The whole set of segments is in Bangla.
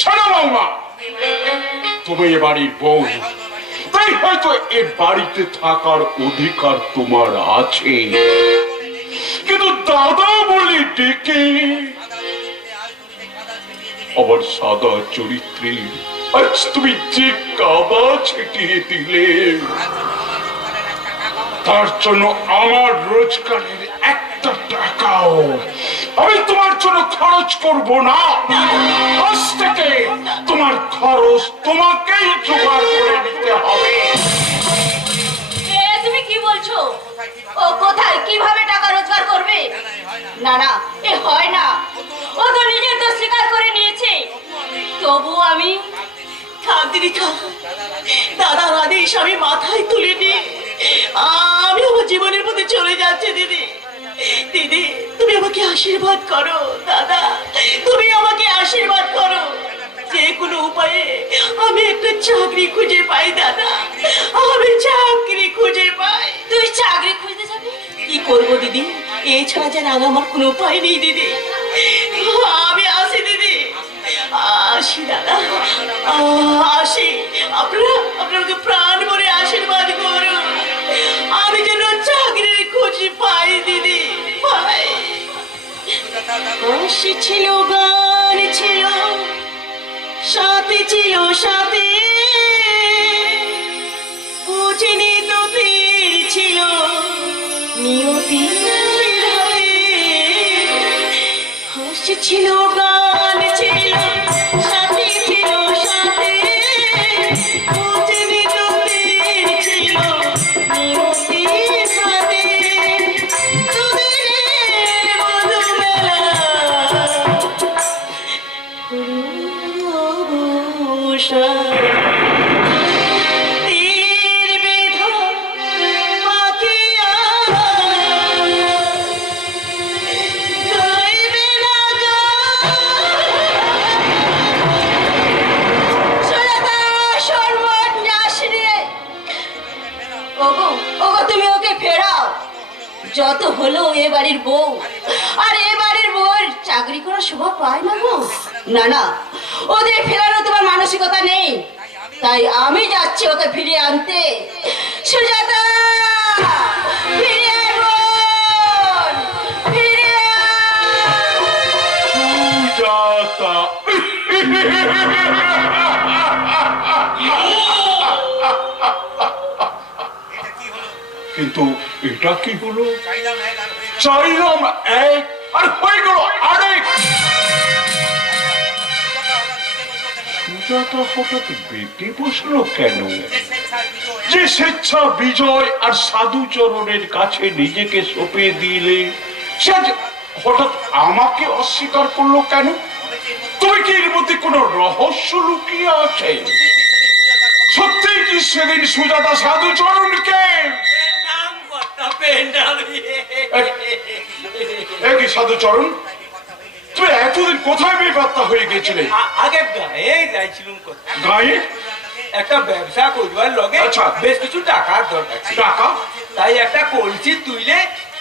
শোনো বৌমা, তুমি এ বাড়ির বউ, তাই হয়তো এ বাড়িতে থাকার অধিকার তোমার আছে, কিন্তু দাদা বলে ডেকে আমার সাদা চরিত্রে আজ তুমি যে কাদা ছিটিয়ে দিলে, তার জন্য আমার রোজগারের একটা টাকাও আমি তোমার জন্য খরচ করব না। আজ থেকে তোমার খরচ তোমাকেই জোগাড় করে নিতে হবে। তুমি কি বলছো? ও কোথায় কিভাবে টাকা রোজগার করবে? না না, এ হয় না। ও তো নিজের তো স্বীকার করে নিয়েছে। তবু আমি থাক দিদি থাক, দাদার আদেশ আমি মাথায় তুলে নিয়ে আমি আমার জীবনের মধ্যে চলে যাচ্ছে। দিদি দিদি তুমি আমাকে আশীর্বাদ করো। দাদা তুমি আমাকে আশীর্বাদ করো, যে কোনো উপায়ে আমি একটা চাকরি খুঁজে পাই। দাদা আমি চাকরি খুঁজে পাই। তুই চাকরি খুঁজতে যাবি? কি করবো দিদি, এছাড়া যেন আমার কোনো উপায় নেই। দিদি আমি আসি। দিদি আসি। দাদা আসি। আপনাকে প্রাণ ভরে আশীর্বাদ করুন, আমি যেন চাকরির খোঁজ পাই। দিদি পাই। হাসি ছিল, গান ছিল, সাথে ছিল সাথে, বুঝিনি তো তীর ছিল নিয়তি। হাসি ছিল, গান ছিল, সাথে ছিল সাথে, বুঝিনি তো তীর ছিল নিয়তি হাতে। দুদিনের মধুমেলা রূপসা যত হলো এ বাড়ির বউ, আর এ বাড়ির বউয়ের চাকরি করার শোভা পায় না গো। না না, ওদের ফেরানো তোমার মানসিকতা নেই, তাই আমি যাচ্ছি ওকে ফিরিয়ে আনতে। সুজাতা, ফিরে আয় বোন, ফিরে আয়। সুজাতা, কিন্তু এটা কি হলো? চাইলাম এক আর হয়ে গেল আরেক। সুজাতা হঠাৎ বেঁকে বসলো কেন? যে স্বেচ্ছা বিজয় আর সাধুচরণের কাছে নিজেকে সঁপে দিলে, সে হঠাৎ আমাকে অস্বীকার করলো কেন? তুমি কি এর মধ্যে কোনো রহস্য লুকিয়ে আছে? সত্যি কি সেদিন সুজাতা সাধুচরণকে সাধুচরণ, তুমি এতদিন কোথায় বেপাত্তা হয়ে গেছিলে? আগে গায়ে যাইছিলাম। গায়ে একটা ব্যবসা করবার লগে বেশ কিছু টাকার দরকার ছিল। টাকা? তাই একটা কলসি তুইলে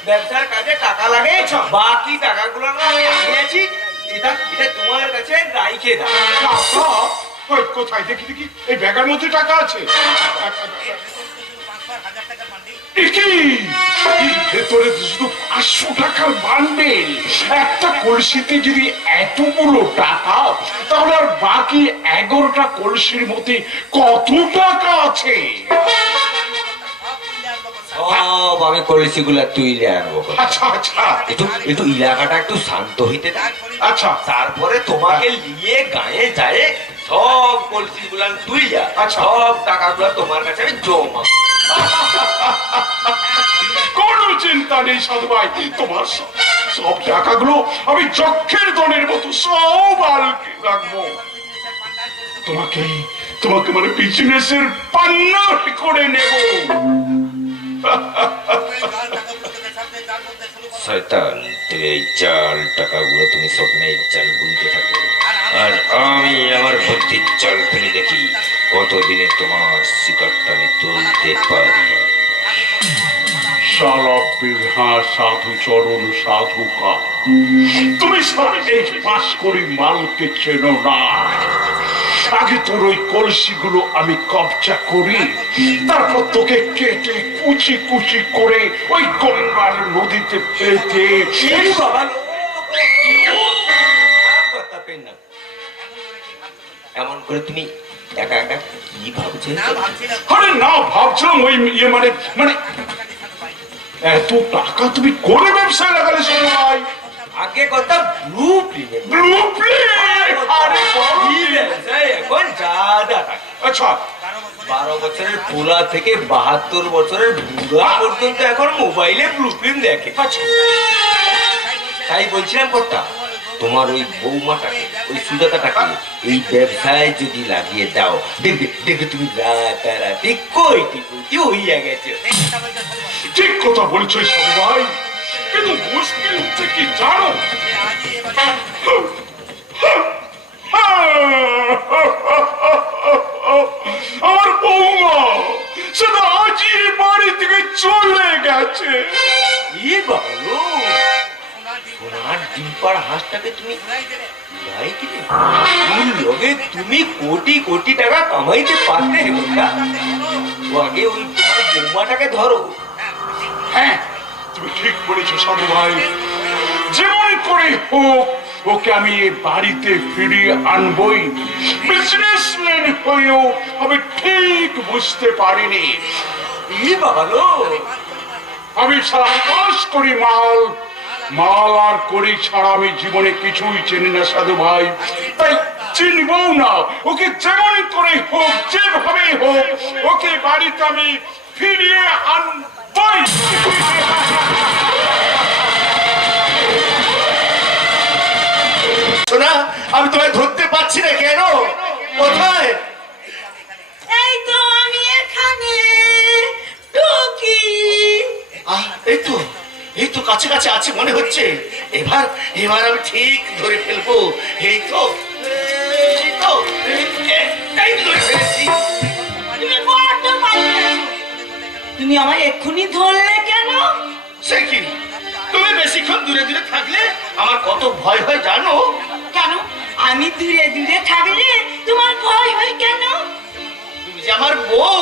ব্যবসার কাজে টাকা লাগে। বাকি টাকাগুলো আমি আনিয়েছি। এটা তোমার কাছে রাইখে দাও। কোথায় দেখি দেখি? এই ব্যাগের মধ্যে টাকা আছে? ভেতরে শুধু 500 টাকার বান্ডেল। একটা কলসিতে যদি এতগুলো টাকা, তাহলে আর বাকি 11টা কলসির মধ্যে কত টাকা আছে? সব আমি কলসি গুলা তুইলে আনবো। আচ্ছা আচ্ছা, একটু এলাকাটা একটু শান্ত হইতে দেয়। আচ্ছা, তারপরে তোমাকে নিয়ে গায়ে যায় সব কলসি গুলা তুইলা সব টাকাগুলো তোমার কাছে আমি জমা। কোনো চিন্তা নেই সাধু ভাই, তোমার সব টাকাগুলো আমি যক্ষের দলের মতো সব আলকে রাখবো। তোমাকে মানে বিজনেসের পার্টনার করে নেব। শয়তান, তুই এই চাল টাকাগুলো তুমি স্বপ্নের চাল বুনতে থাকো, আর আমি আমার বুদ্ধির চাল ফেলে দেখি কতদিনে তোমার শিকারটা আমি তুলতে পারি। সাধু চরণ সাধুকা, তুমি সব এই পাশ করি মালকে চেনো না। আগে তোর ওই কলসিগুলো আমি কবজা করি, তারপর তোকে কেটে কুচি কুচি করে ওই গঙ্গার নদীতে ফেলতে। বাবা এমন করে তুমি একা একা কি ভাবছো? আরে না, ভাবছিলাম ওই মানে মানে এত টাকা তুমি কোন ব্যবসায় লাগালে সবাই? আগে কথা ব্লু প্রিন্ট। ব্লু প্রিন্ট, আরে এখন জাদা টাকা। আচ্ছা 12 বছরের পোলা থেকে 72 বছরের বুড়া পর্যন্ত এখন মোবাইলে ব্লু প্রিন্ট দেখে। আচ্ছা, তাই বলছিলাম কর্তা, তোমার ওই বৌমাটাকে, ওই সুজাতাটাকে এই ব্যবসায় যদি লাগিয়ে দাও, দেখবে দেখবে তুমি রাতারাতি কোটি কোটি হইয়া গেছে। ঠিক কথা বলছো সবাই, কিন্তু মুশকিল হচ্ছে কি জানো? আমার বৌমা সেটা আজই এই বাড়ি থেকে চলে গেছে। কি বলো? সোনার ডিম্পার হাঁসটাকে তুমি লগে তুমি কোটি কোটি টাকা কামাইতে পারতে আগে ওই তোমার বৌমাটাকে ধরো। হ্যাঁ, তুমি ঠিক বলেছো সাধু ভাই, যেমন করে হোক ওকে আমি এই বাড়িতে ফিরিয়ে আনবই। বিজনেসম্যান হয়েও আমি ঠিক বুঝতে পারিনি কি বাবালো, আমি সারা পাশ করি মাল মাল আর করি ছাড়া আমি জীবনে কিছুই চিনি না সাধু ভাই। তাই চিনবও না। ওকে যেমন করে হোক, যেভাবে হোক, ওকে বাড়িতে আমি ফিরিয়ে আনবই। সোনা, আমি তোমায় ধরতে পারছি না কেন? কোথায়? এই তো আমি এখানে টুকি। এই তো কাছে কাছে আছে মনে হচ্ছে। এবার এবার আমি ঠিক ধরে ফেলবো। এই তো ধরে ফেলেছি। তুমি বড্ড পালিয়ে। তুমি আমায় এক্ষুনি ধরলে কেন? সে কি, তুমি বেশিক্ষণ দূরে দূরে থাকলে আমার কত ভয় হয় জানো? কেন আমি দূরে দূরে থাকলে তোমার ভয় হয় কেন? তুমি যে আমার বউ,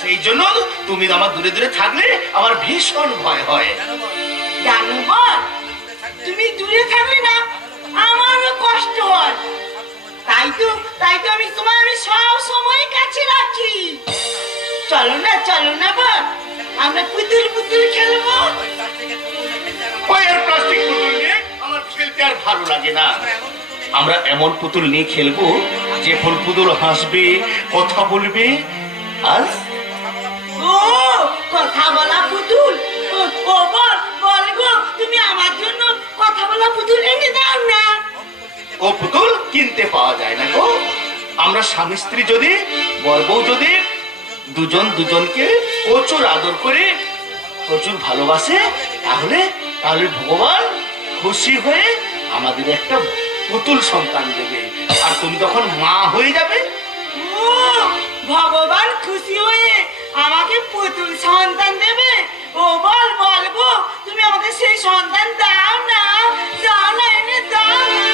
সেই জন্য তুমি আমার দূরে দূরে থাকলে আমার ভীষণ ভয় হয়। জানো বল, তুমি দূরে থাকলে না আমারও কষ্ট হয়। তাই তো আমি তোমার সব সময় কাছে রাখি। চলো না বল, আমরা পুতুল পুতুল খেলবো। ওই আর প্লাস্টিক পুতুল নিয়ে আমার খেলতে আর ভালো লাগে না। আমরা এমন পুতুল নিয়ে খেলবো যে পুতুল হাসবে, কথা বলবে। আর ও কথা বলা পুতুল, ও বল গো, তুমি আমার জন্য কথা বলা পুতুল এনে দাও না। ও পুতুল কিনতে পাওয়া যায় না গো। আমরা স্বামী স্ত্রী যদি, বর বউ যদি দুজন দুজনকে প্রচুর আদর করে, প্রচুর ভালোবাসে, তাহলে ভগবান খুশি হয়ে আমাদের একটা পুতুল সন্তান দেবে। আর তুমি তখন মা হয়ে যাবে। ও ভগবান খুশি হয়ে আমাকে পুতুল সন্তান দেবে। ও বল গো, তুমি আমাকে সেই সন্তান দাও না এনে দাও না।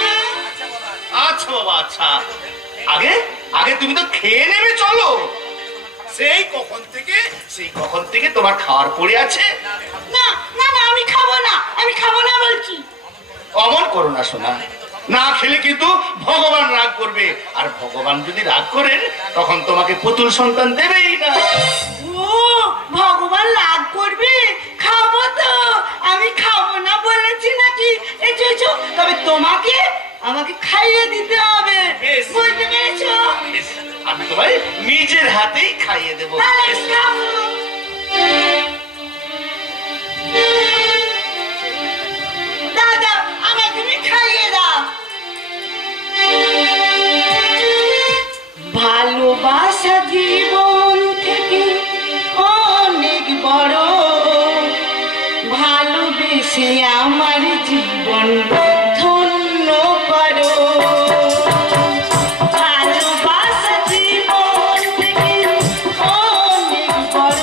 আচ্ছা বাবা, আচ্ছা। আগে তুমি তো খেয়ে নেবে, চলো। সেই কখন থেকে তোমার খাওয়ার পড়ে আছে। না আমি খাবো না বলছি। অমন করো না সোনা, না খেলে কিন্তু ভগবান রাগ করবে। আর ভগবান যদি রাগ করেন তখন তোমাকে পুতুল সন্তান দেবেই না। ও ভগবান রাগ করবে? খাবো তো, আমি খাবো না বলেছি নাকি? এসো, তবে আমাকে খাইয়ে দিতে হবে। বেশ। বুঝতে পেরেছো? আমি তোমায় নিজের হাতেই খাইয়ে দেবো। তাহলে আমি খাবো। দাদা আমাকে তুমি খাইয়ে দাও। ভালোবাসা জীবন থেকে অনেক বড়, ভালোবেসে আমার জীবন ধন্য করো। ভালোবাসা জীবন থেকে অনেক বড়,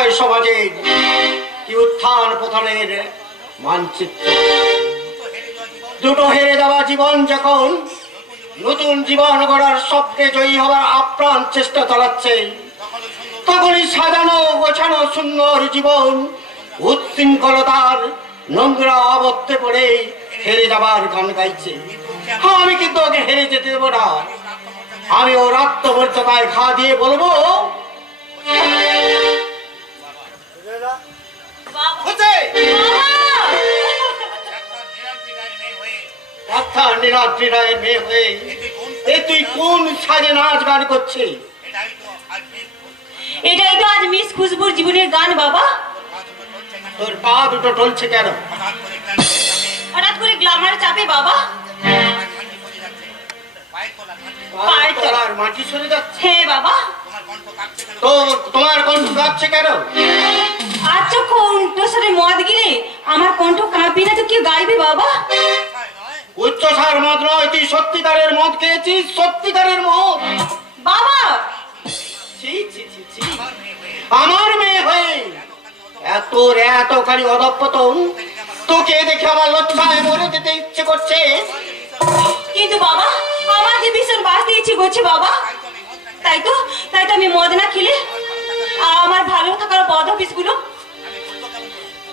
অসহায় সমাজের কি উত্থান পতনের মানচিত্র। দুটো হেরে যাওয়া জীবন যখন নতুন জীবন গড়ার স্বপ্নে জয়ী হওয়ার আপ্রাণ চেষ্টা চালাচ্ছে, তখনই সাজানো গোছানো সুন্দর জীবন উচ্ছৃঙ্খলতার নোংরা আবদ্ধে পড়ে হেরে যাবার গান গাইছে। আমি কিন্তু ওকে হেরে যেতে দেবো না। আমি ওর আত্মমর্যাদায় ঘা দিয়ে বলবো, নীলাদ্রি রায়ের মেয়ে হয়ে এ তুই কোন সাজে নাচ গান করছিস? এটাই তো আজ মিস খুশবুর জীবনের গান বাবা। তোর পা দুটো টলছে কেন? হঠাৎ করে গ্ল্যামার চাপে বাবা। পায়ের তলার মাটি সরে যাচ্ছে। হ্যাঁ বাবা। তোমার কণ্ঠ কাঁপছে কেন? আচ্ছা কণ্ঠস্বরে মদ গিলে আমার কণ্ঠ কাঁপি না তো কি গাইবে বাবা? উচ্চস্বর মদ নয়, তুই সত্যিকারের মদ খেয়েছিস, সত্যিকারের মদ বাবা। ছি ছি ছি ছি, আমার মেয়ে হয়ে এত খালি অধঃপতন, তোকে দেখে আমার লজ্জায় মরে যেতে ইচ্ছে করছে। কিন্তু বাবা আমার যে ভীষণ বাঁচতে ইচ্ছে করছে বাবা। তাই তো আমি মদ না খেলে আমার ভালো থাকার পদ অফিস গুলো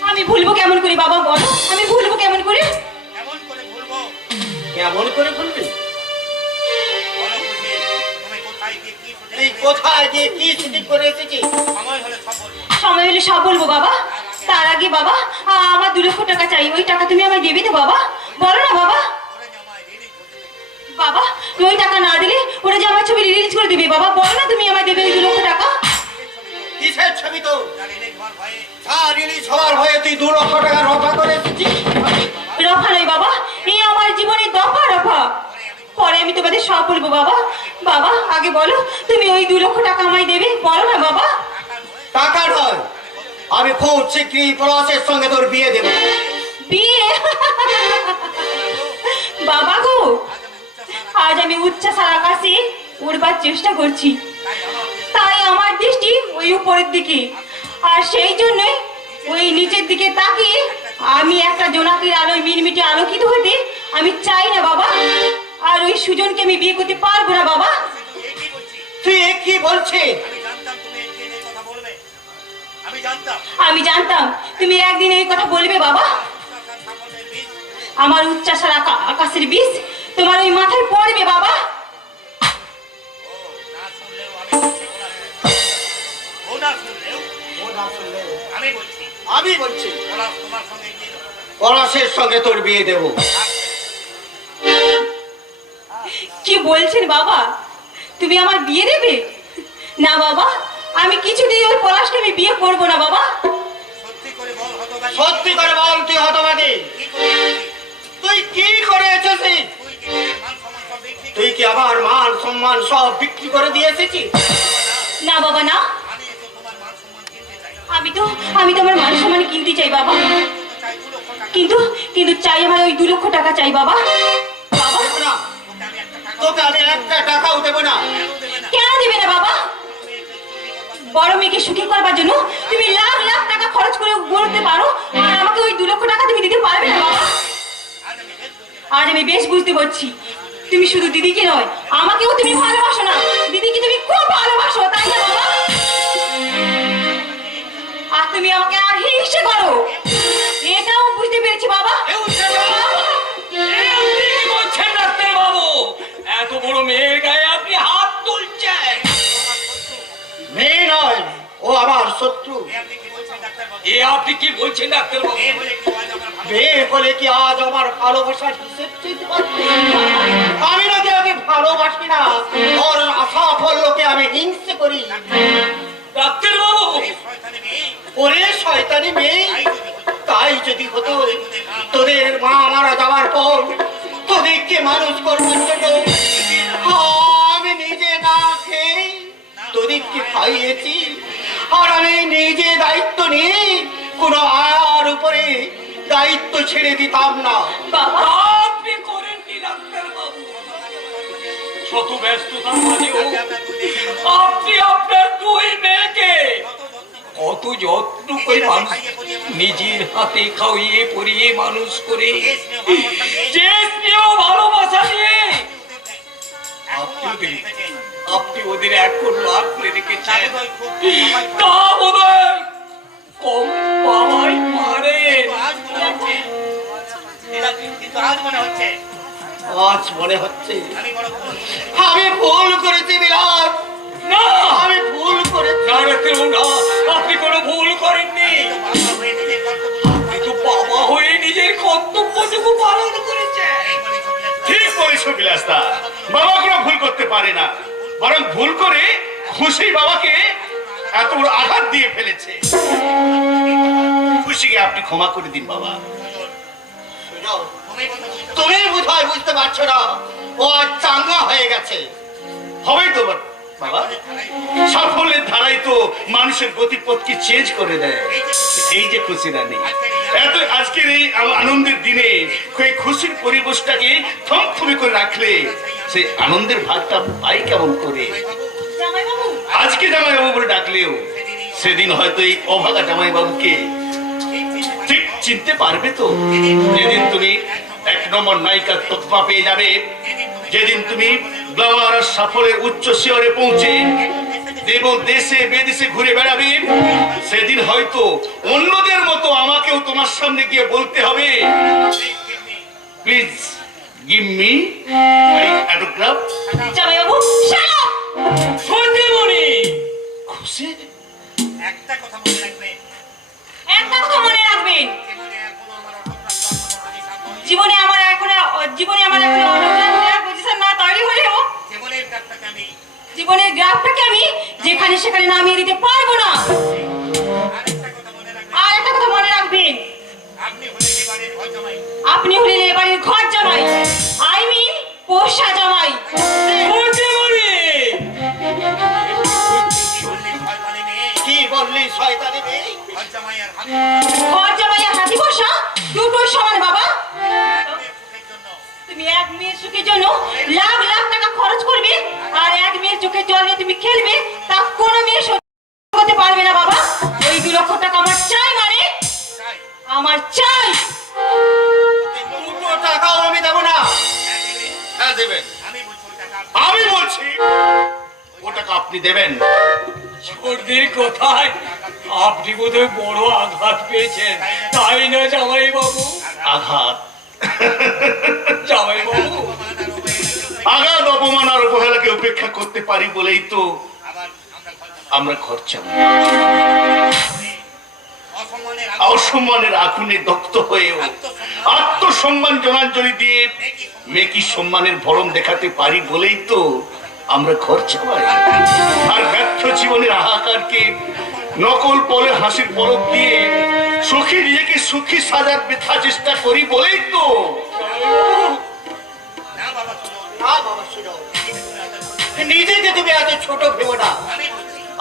আমি ভুলবো কেমন করে বাবা বলো? আমি ভুলবো কেমন করে? কেমন করে ভুলবি? তুই কোথায় গিয়ে কি শুটিং করে এসেছিস? সময় হলে সব বলবো বাবা। তার আগে বাবা আমার 2 লক্ষ টাকা চাই। ওই টাকা তুমি আমায় দেবে তো বাবা? বলো না বাবা। বাবা ওই টাকা না দিলে ওরা যে আমার ছবি রিলিজ করে দেবে বাবা। বলো না তুমি আমায় দেবে ওই 2 লক্ষ টাকা? কিসের ছবি তো? রিলিজ হওয়ার ভয়ে তুই 2 লক্ষ টাকা রফা করে এসেছিস? রফা নয় বাবা, এই আমার জীবনে দফা রফা। পরে আমি তোমাদের সব বলবো বাবা। বাবা আগে বলো তুমি ওই 2 লক্ষ টাকা আমায় দেবে? বলো না বাবা। টাকা নয়, আমি খুব শীঘ্রই পলাশের সঙ্গে তোর বিয়ে দেবো। বিয়ে? বাবা গো, আজ আমি উচ্চস্বর আকাশে উড়বার চেষ্টা করছি, তাই আমার দৃষ্টি ওই উপরের দিকে, আর সেই জন্য ওই নিচের দিকে তাকিয়ে আমি একটা জোনাকির আলোয় মিটমিটে আলোকিত হতে আমি চাই না বাবা। আর ওই সুজনকে আমি বিয়ে করতে পারবো না বাবা। তুই কি বলছিস? আমি জানতাম তুমি একদিন এই কথা বলবে বাবা। আমার উচ্চস্বর আকাশের বিষ তোমার ওই মাথায় পড়বে বাবা। আমি বলছি পলাশের সঙ্গে তোর বিয়ে দেবো। কি বলছেন বাবা? তুমি আমার বিয়ে দেবে? না বাবা, আমি কিছুতেই ওই পলাশকে আমি বিয়ে করবো না বাবা। সত্যি করে বল, তুই হতবাদী, তুই কি করে এসেছিস? তুই কি আবার মান সম্মান সব বিক্রি করে দিয়ে এসেছিস? না বাবা না, আমি তো আমার মান সম্মান কিনতে চাই বাবা। কিন্তু চাই আমার ওই 2 লক্ষ টাকা চাই বাবা। বাবা তোকে আমি একটা টাকাও দেবো না। কেন দিবে না বাবা? বড় মেয়েকে সুখী করবার জন্য তুমি লাখ লাখ টাকা খরচ করে গড়তে পারো, আর আমাকে ওই 2 লক্ষ টাকা তুমি দিতে পারবে না বাবা। আজ আমি বেশ বুঝতে পারছি তুমি শুধু দিদিকে নয় আমাকেও তুমি ভালোবাসো না। দিদিকে তুমি খুব ভালোবাসো, তাই না বাবা? আর তুমি আমাকে আর হিংসে করো, এটাও বুঝতে পেরেছি বাবা। এত বড় মেয়ের গায়ে আপনি হাত তুলছেন? মেয়ে নয়, ও আমার শত্রু। এ আপনি কি বলছেন ডাক্তার বাবু? মেয়ে বলে কি আজ আমার ভালোবাসার হিসেব চিনতে পারছি? আমি নাকি ওকে ভালোবাসি না, ওর সাফল্যকে আমি হিংসে করি। ডাক্তার বাবু, ওরে শয়তানি মেয়ে, তাই যদি হতো তোদের মা মারা যাওয়ার পর তোদেরকে মানুষ করবার জন্য আমি নিজে না খেয়ে তোদেরকে খাইয়েছি, আর আমি নিজে দায়িত্ব নিয়ে কোনো আয়ার উপরে দায়িত্ব ছেড়ে দিতাম না। বাবা আপনি করেন কি ডাক্তার বাবু? শত ব্যস্ততার মাঝেও আপনি আপনার 2 মেয়েকে কত যত্ন করে মানুষ নিজের হাতে খাওয়িয়ে পরিয়ে মানুষ করে, যে স্নেহ ভালোবাসা দিয়ে আপনি ওদের এখন আঁকড়ে রেখেছেন, তা বোধহয় কম পাওয়াই পারে। আজ মনে হচ্ছে আমি ভুল করেছি বিলাস, না, আমি ভুল করেছি। না কেউ না, আপনি কোনো ভুল করেননি। আপনি তো বাবা হয়ে নিজের কর্তব্যটুকু পালন করেছেন। ঠিক বলেছো বিলাসদা, বাবা কোনো ভুল করতে পারে না, বরং ভুল করে খুশি বাবাকে এত বড় আঘাত দিয়ে ফেলেছে। খুশিকে আপনি ক্ষমা করে দিন বাবা। সুজন, তুমি বোধহয় বুঝতে পারছো না, ও আজ চাঙ্গা হয়ে গেছে। হবেই তো বাবা, সাফল্যের ধারাই তো মানুষের গতিপথকে চেঞ্জ করে দেয়। এই যে খুশি রানী, এত আজকের এই আনন্দের দিনে এই খুশির পরিবেশটাকে থমথমে করে রাখলে সেই আনন্দের ভাগটা পাই কেমন করে? আজকে জামাইবাবু বলে ডাকলেও সেদিন হয়তো এই অভাগা জামাইবাবুকে ঠিক চিনতে পারবে তো। যেদিন তুমি 1 নম্বর নায়িকার তকমা পেয়ে যাবে, যেদিন তুমি গ্ল্যামার আর সাফল্যের উচ্চ শিখরে পৌঁছে এবং দেশে বিদেশে ঘুরে বেড়াবে, সেদিন হয়তো অন্যদের মতো আমাকেও তোমার সামনে গিয়ে বলতে হবে, প্লিজ গিভ মি অটোগ্রাফ। জামাইবাবু শালা সত্যিমণি, খুশি একটা কথা মনে রাখবেন, জীবনে আমার এখন অটোগ্রাফ দেওয়ার পজিশন না তৈরি হলেও জীবনের গ্রাফটাকে আমি যেখানে সেখানে নামিয়ে দিতে পারবো না। আর একটা কথা মনে রাখবেন, আপনি হলেন এবারের ঘর জামাই, আই মিন পোষা জামাই। সত্যিমণি, কি বললি শয়তানি মেয়ে? ঘর জামাই আর হাতি পোষা দুটোই সমান বাবা। তুমি এক মেয়ের সুখের জন্য লাখ লাখ টাকা খরচ করবে, আর এক মেয়ের চোখের জল নিয়ে তুমি খেলবে, তা কোনো মেয়ে সহ্য করতে পারবে না বাবা। ওই 2 লক্ষ টাকা আমার চাই, মানে আমার চাই। 2 টাকাও আমি দেবো না। হ্যাঁ দেবেন, আমি বলছি ও টাকা আপনি দেবেন। সর্দির কথায় আপনি বোধহয় বড় আঘাত পেয়েছেন, তাই না জামাইবাবু? আঘাত, জামাইবাবু, আঘাত, অপমান আর অবহেলাকে উপেক্ষা করতে পারি বলেই তো আমরা ঘর চাই। অসম্মানের আগুনে দগ্ধ হয়েও আত্মসম্মান জনাঞ্জলি দিয়ে মেকি সম্মানের ভরণ দেখাতে পারি বলেই তো আমরা ঘর চাই। আর ব্যর্থ জীবনের হাহাকারকে নকল পলে হাসির পলক দিয়ে সুখী নিজেকে সুখী সাজার বৃথা চেষ্টা করি বলেই তো। না বাবা সুজন, নিজেকে তুমি এত ছোট ভেবো না।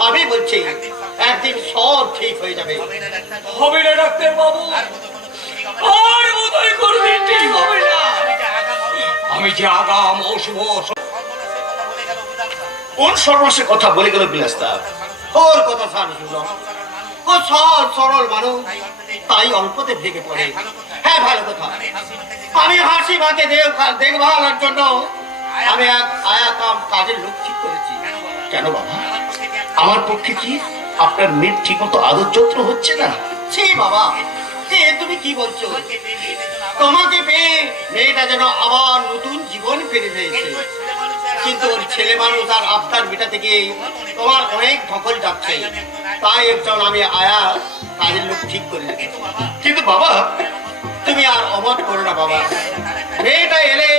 আমি বলছি একদিন সব ঠিক হয়ে যাবে। হবে না ডাক্তার বাবু, আর বোধহয় কোনদিন ঠিক হবে না। আমি যে আগাম অশুভ কোন সর্বনাশের কথা বলে গেল বিলাসদা? ওর কথা ছাড় সুজন, ও সহজ সরল মানুষ, তাই অল্পতে ভেঙে পড়ে। হ্যাঁ ভালো কথা, আমি হাসি মাকে দেখভালের জন্য আমি এক আয়াকাম কাজের লোক ঠিক করেছি। কেন বাবা, আমার পক্ষে কি আপনার মেয়ের ঠিক মতো আদর যত্ন হচ্ছে না? ছি বাবা, তুমি কি বলছো? তোমাকে পেয়ে মেয়েটা যেন আবার নতুন জীবন ফিরে পেয়েছে, কিন্তু ওর ছেলে মানুষ আর আফতার মেটাতে গিয়ে তোমার অনেক ধকল যাচ্ছে। তাই একজন আমি আয়া কাজের লোক ঠিক করে রেখেছি। কিন্তু বাবা, তুমি আর অমত করো না বাবা, মেয়েটা এলে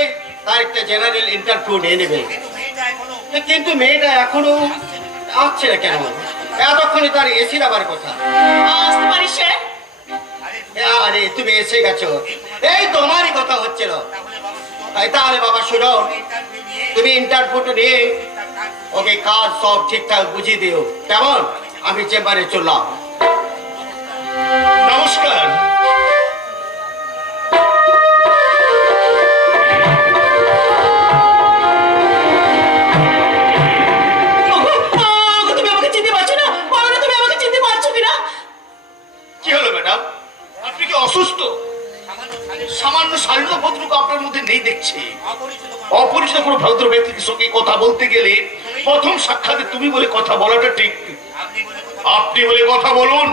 তার একটা জেনারেল ইন্টারভিউ নিয়ে নেবে। কিন্তু মেয়েটা এখনো আসছে না কেন? এতক্ষণে তার এসির আবার কথা। আসতে পারিস সে? আরে তুমি এসে গেছো, এই তোমারই কথা হচ্ছিল। তাহলে বাবা শুনো, তুমি ইন্টারভিউটা নিয়ে ওকে কাজ সব ঠিকঠাক বুঝিয়ে দিও, কেমন? আমি চেম্বারে চললাম। নমস্কার। তুমি আমাকে চিনতে পারছো না? বলো না তুমি আমাকে চিনতে পারছো কিনা? সঙ্গে কথা বলতে গেলে প্রথম সাক্ষাতে তুমি বলে কথা বলাটা ঠিক। আপনি বলে কথা বলুন।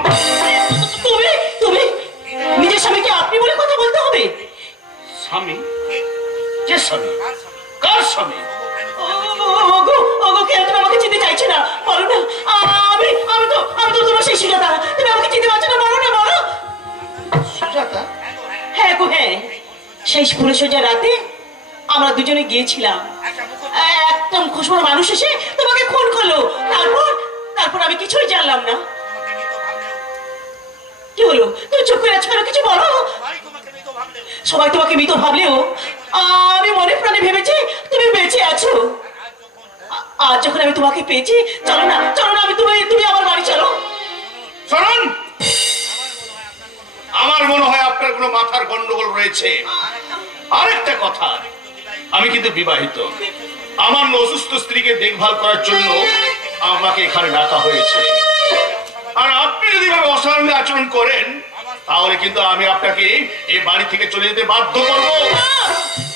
তুমি তুমি নিজের স্বামীকে আপনি বলে কথা বলতে হবে? স্বামী? কে স্বামী? কার স্বামী? ওগো ওগো, কেন তুমি আমাকে চিনতে চাইছো না? বলো না। আমি তো তোমার সেই সুজাতা। তুমি আমাকে চিনতে পারছো না? বলো না, বলো। সুজাতা? হ্যাঁ গো হ্যাঁ, সেই ফুলসজ্জার রাতে আমরা দুজনে গিয়েছিলাম। একদম খুশবুর মানুষ এসে তোমাকে খুন করলো। তারপর আমি কিছুই জানলাম না। কি হলো? তুমি চুপ করে আছো কেন? কিছু বলো। সবাই তোমাকে মৃত ভাবলেও আমি মনে প্রাণে ভেবেছি তুমি বেঁচে আছো। আজ যখন আমি তোমাকে পেয়েছি, চলো না আমি তুমি আমার বাড়ি চলো। শুনুন, আমার মনে হয় আপনার কোনো মাথার গন্ডগোল রয়েছে। আরেকটা কথা, আমি কিন্তু বিবাহিত। আমার অসুস্থ স্ত্রীকে দেখভাল করার জন্য আমাকে এখানে ডাকা হয়েছে। আর আপনি যদি এভাবে অসামান্য আচরণ করেন, তাহলে কিন্তু আমি আপনাকে এই বাড়ি থেকে চলে যেতে বাধ্য করবো।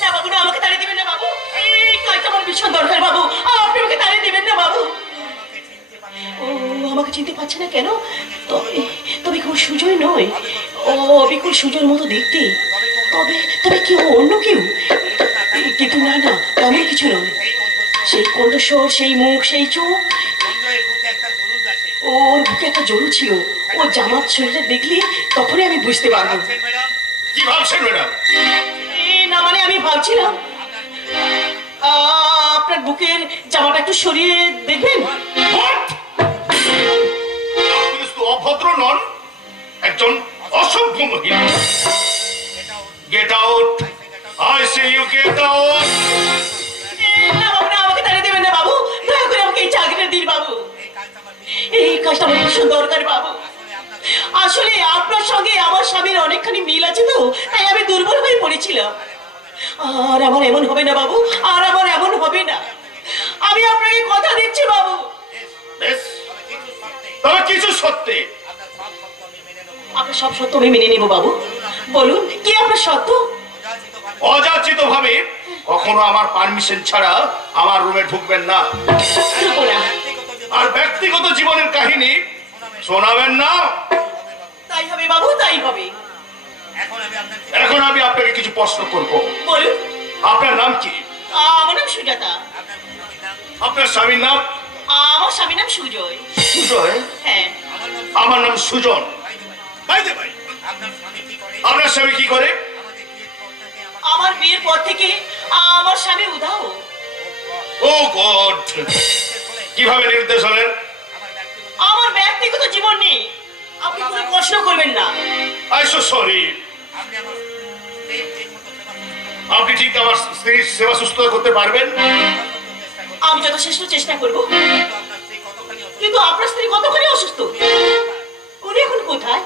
না বাবু, না, আমাকে তাড়িয়ে দিবেন না বাবু। এই কাজটা আমার ভীষণ দরকার বাবু। আপনি আমাকে তাড়িয়ে দিবেন না বাবু। ও আমাকে চিনতে পারছে না কেন? তবে কেউ সুজয় নয়। ও বিকুল সুজয়ের মতো দেখতে। তবে কি ও অন্য কেউ? কিন্তু না, তেমন কিছু নয়। সেই কণ্ঠস্বর, সেই মুখ, সেই চোখ, ওর বুকে একটা জরু ছিল। ও জামাত শরীরে দেখলে তখনই আমি বুঝতে পারবো। কি ভাবছেন ম্যাডাম? না মানে আমি ভাবছিলাম আপনার বুকের জামাটা একটু সরিয়ে দেখবেন। আপনি তো অভদ্র নন, একজন অসভ্য মহিলা। Get out, I say you get out. না বাবু, না, আমাকে তাড়িয়ে দেবেন না বাবু। দয়া করে আমাকে এই চাকরিটা দিন বাবু। এই কাজটা আমার ভীষণ দরকার বাবু। আসলে আপনার সঙ্গে আমার স্বামীর অনেকখানি মিল আছে তো, তাই আমি দুর্বল হয়ে পড়েছিলাম। আর আমার এমন হবে না বাবু, আর আমার এমন হবে না। আমি আপনাকে কথা দিচ্ছি বাবু। বেশ, তবে কিছু সত্যি। আপনার সব সত্য আমি মেনে নেব বাবু। বলুন কি আপনার সত্য? অযাচিত ভাবে কখনো আমার পারমিশন ছাড়া আমার রুমে ঢুকবেন না, ঢুকবো না। আর ব্যক্তিগত জীবনের কাহিনী শোনাবেন না। তাই হবে বাবু, তাই হবে। এখন আমি আপনাকে কিছু প্রশ্ন করব। বলুন। আপনার নাম কি? আমার নাম সুজাতা। আপনার স্বামীর নাম? আমার স্বামীর নাম সুজয়। সুজয়? হ্যাঁ। আমার নাম সুজন। আপনার স্বামী কি করে? আমার বিয়ের পর থেকে আমার স্বামী উধাও। ও গড, কিভাবে নির্দেশ হলেন? আমার ব্যক্তিগত জীবন নেই, আপনি কোনো প্রশ্ন করবেন না। I so sorry. আপনি ঠিক আমার স্ত্রীর সেবা সুস্থ করতে পারবেন? আমি যথেষ্ট চেষ্টা করব। কিন্তু আপনার স্ত্রী কতখানি অসুস্থ? উনি এখন কোথায়?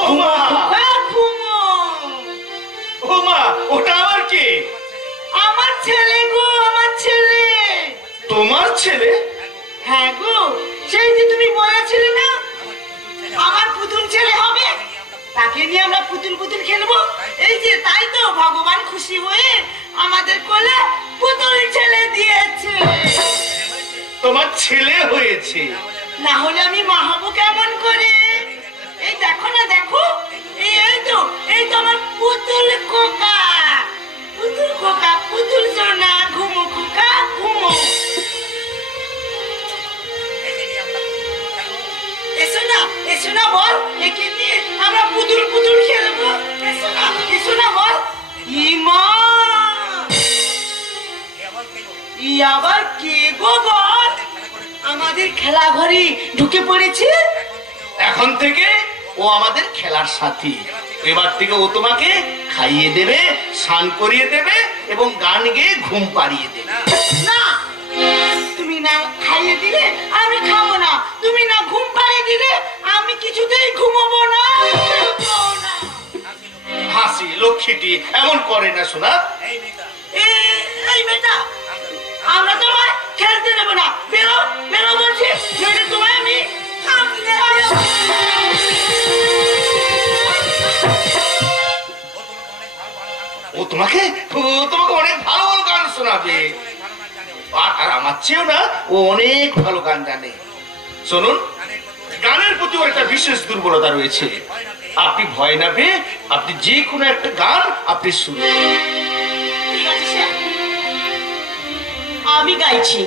ও মা, ও মা, ওটা আবার কি? আমার ছেলে গো, আমার ছেলে। তোমার ছেলে? হ্যাঁ গো, সেই যে তুমি বলেছিলে না আমার পুতুল ছেলে হবে, তাকে নিয়ে আমরা পুতুল খেলবো। এই যে তাই তো, ভগবান খুশি হয়ে আমাদের কোলে পুতুল ছেলে দিয়েছে। তোমার ছেলে হয়েছে? না হলে আমি মা হবো কেমন করে? এই দেখো না, দেখো, এই তো আমার পুতুল খোকা, পুতুল সোনা, ঘুমো খোকা, ঘুমো। এসো না বল, একে নিয়ে আমরা পুতুল খেলবো। এসো না বল। ইমা, ই আবার কে গো বল? আমাদের খেলা ঘরে ঢুকে পড়েছে। এখন থেকে ও আমাদের খেলার সাথী। এবার থেকে ও তোমাকে খাইয়ে দেবে, স্নান করিয়ে দেবে এবং গান গেয়ে ঘুম পাড়িয়ে দেবে। না, তুমি না খাইয়ে দিলে আমি খাবো না, তুমি না ঘুম পাড়িয়ে দিলে আমি কিছুতেই ঘুমাবো না। হাসি লক্ষ্মীটি এমন করে না শোনা। এই বেটা, আমরা তোমায় খেলতে দেবো না। বেরো বলছি, নইলে তোমায় আমি সামনে ও তোমাকে অনেক ভালো ভালো গান শোনাবে। আর আমার চেয়েও না, ও অনেক ভালো গান জানে। শুনুন, গানের প্রতি ওর একটা বিশেষ দুর্বলতা রয়েছে। আপনি ভয় না পেয়ে আপনি যে কোনো একটা গান আপনি শুনুন। ঠিক আছে স্যার, আমি গাইছি।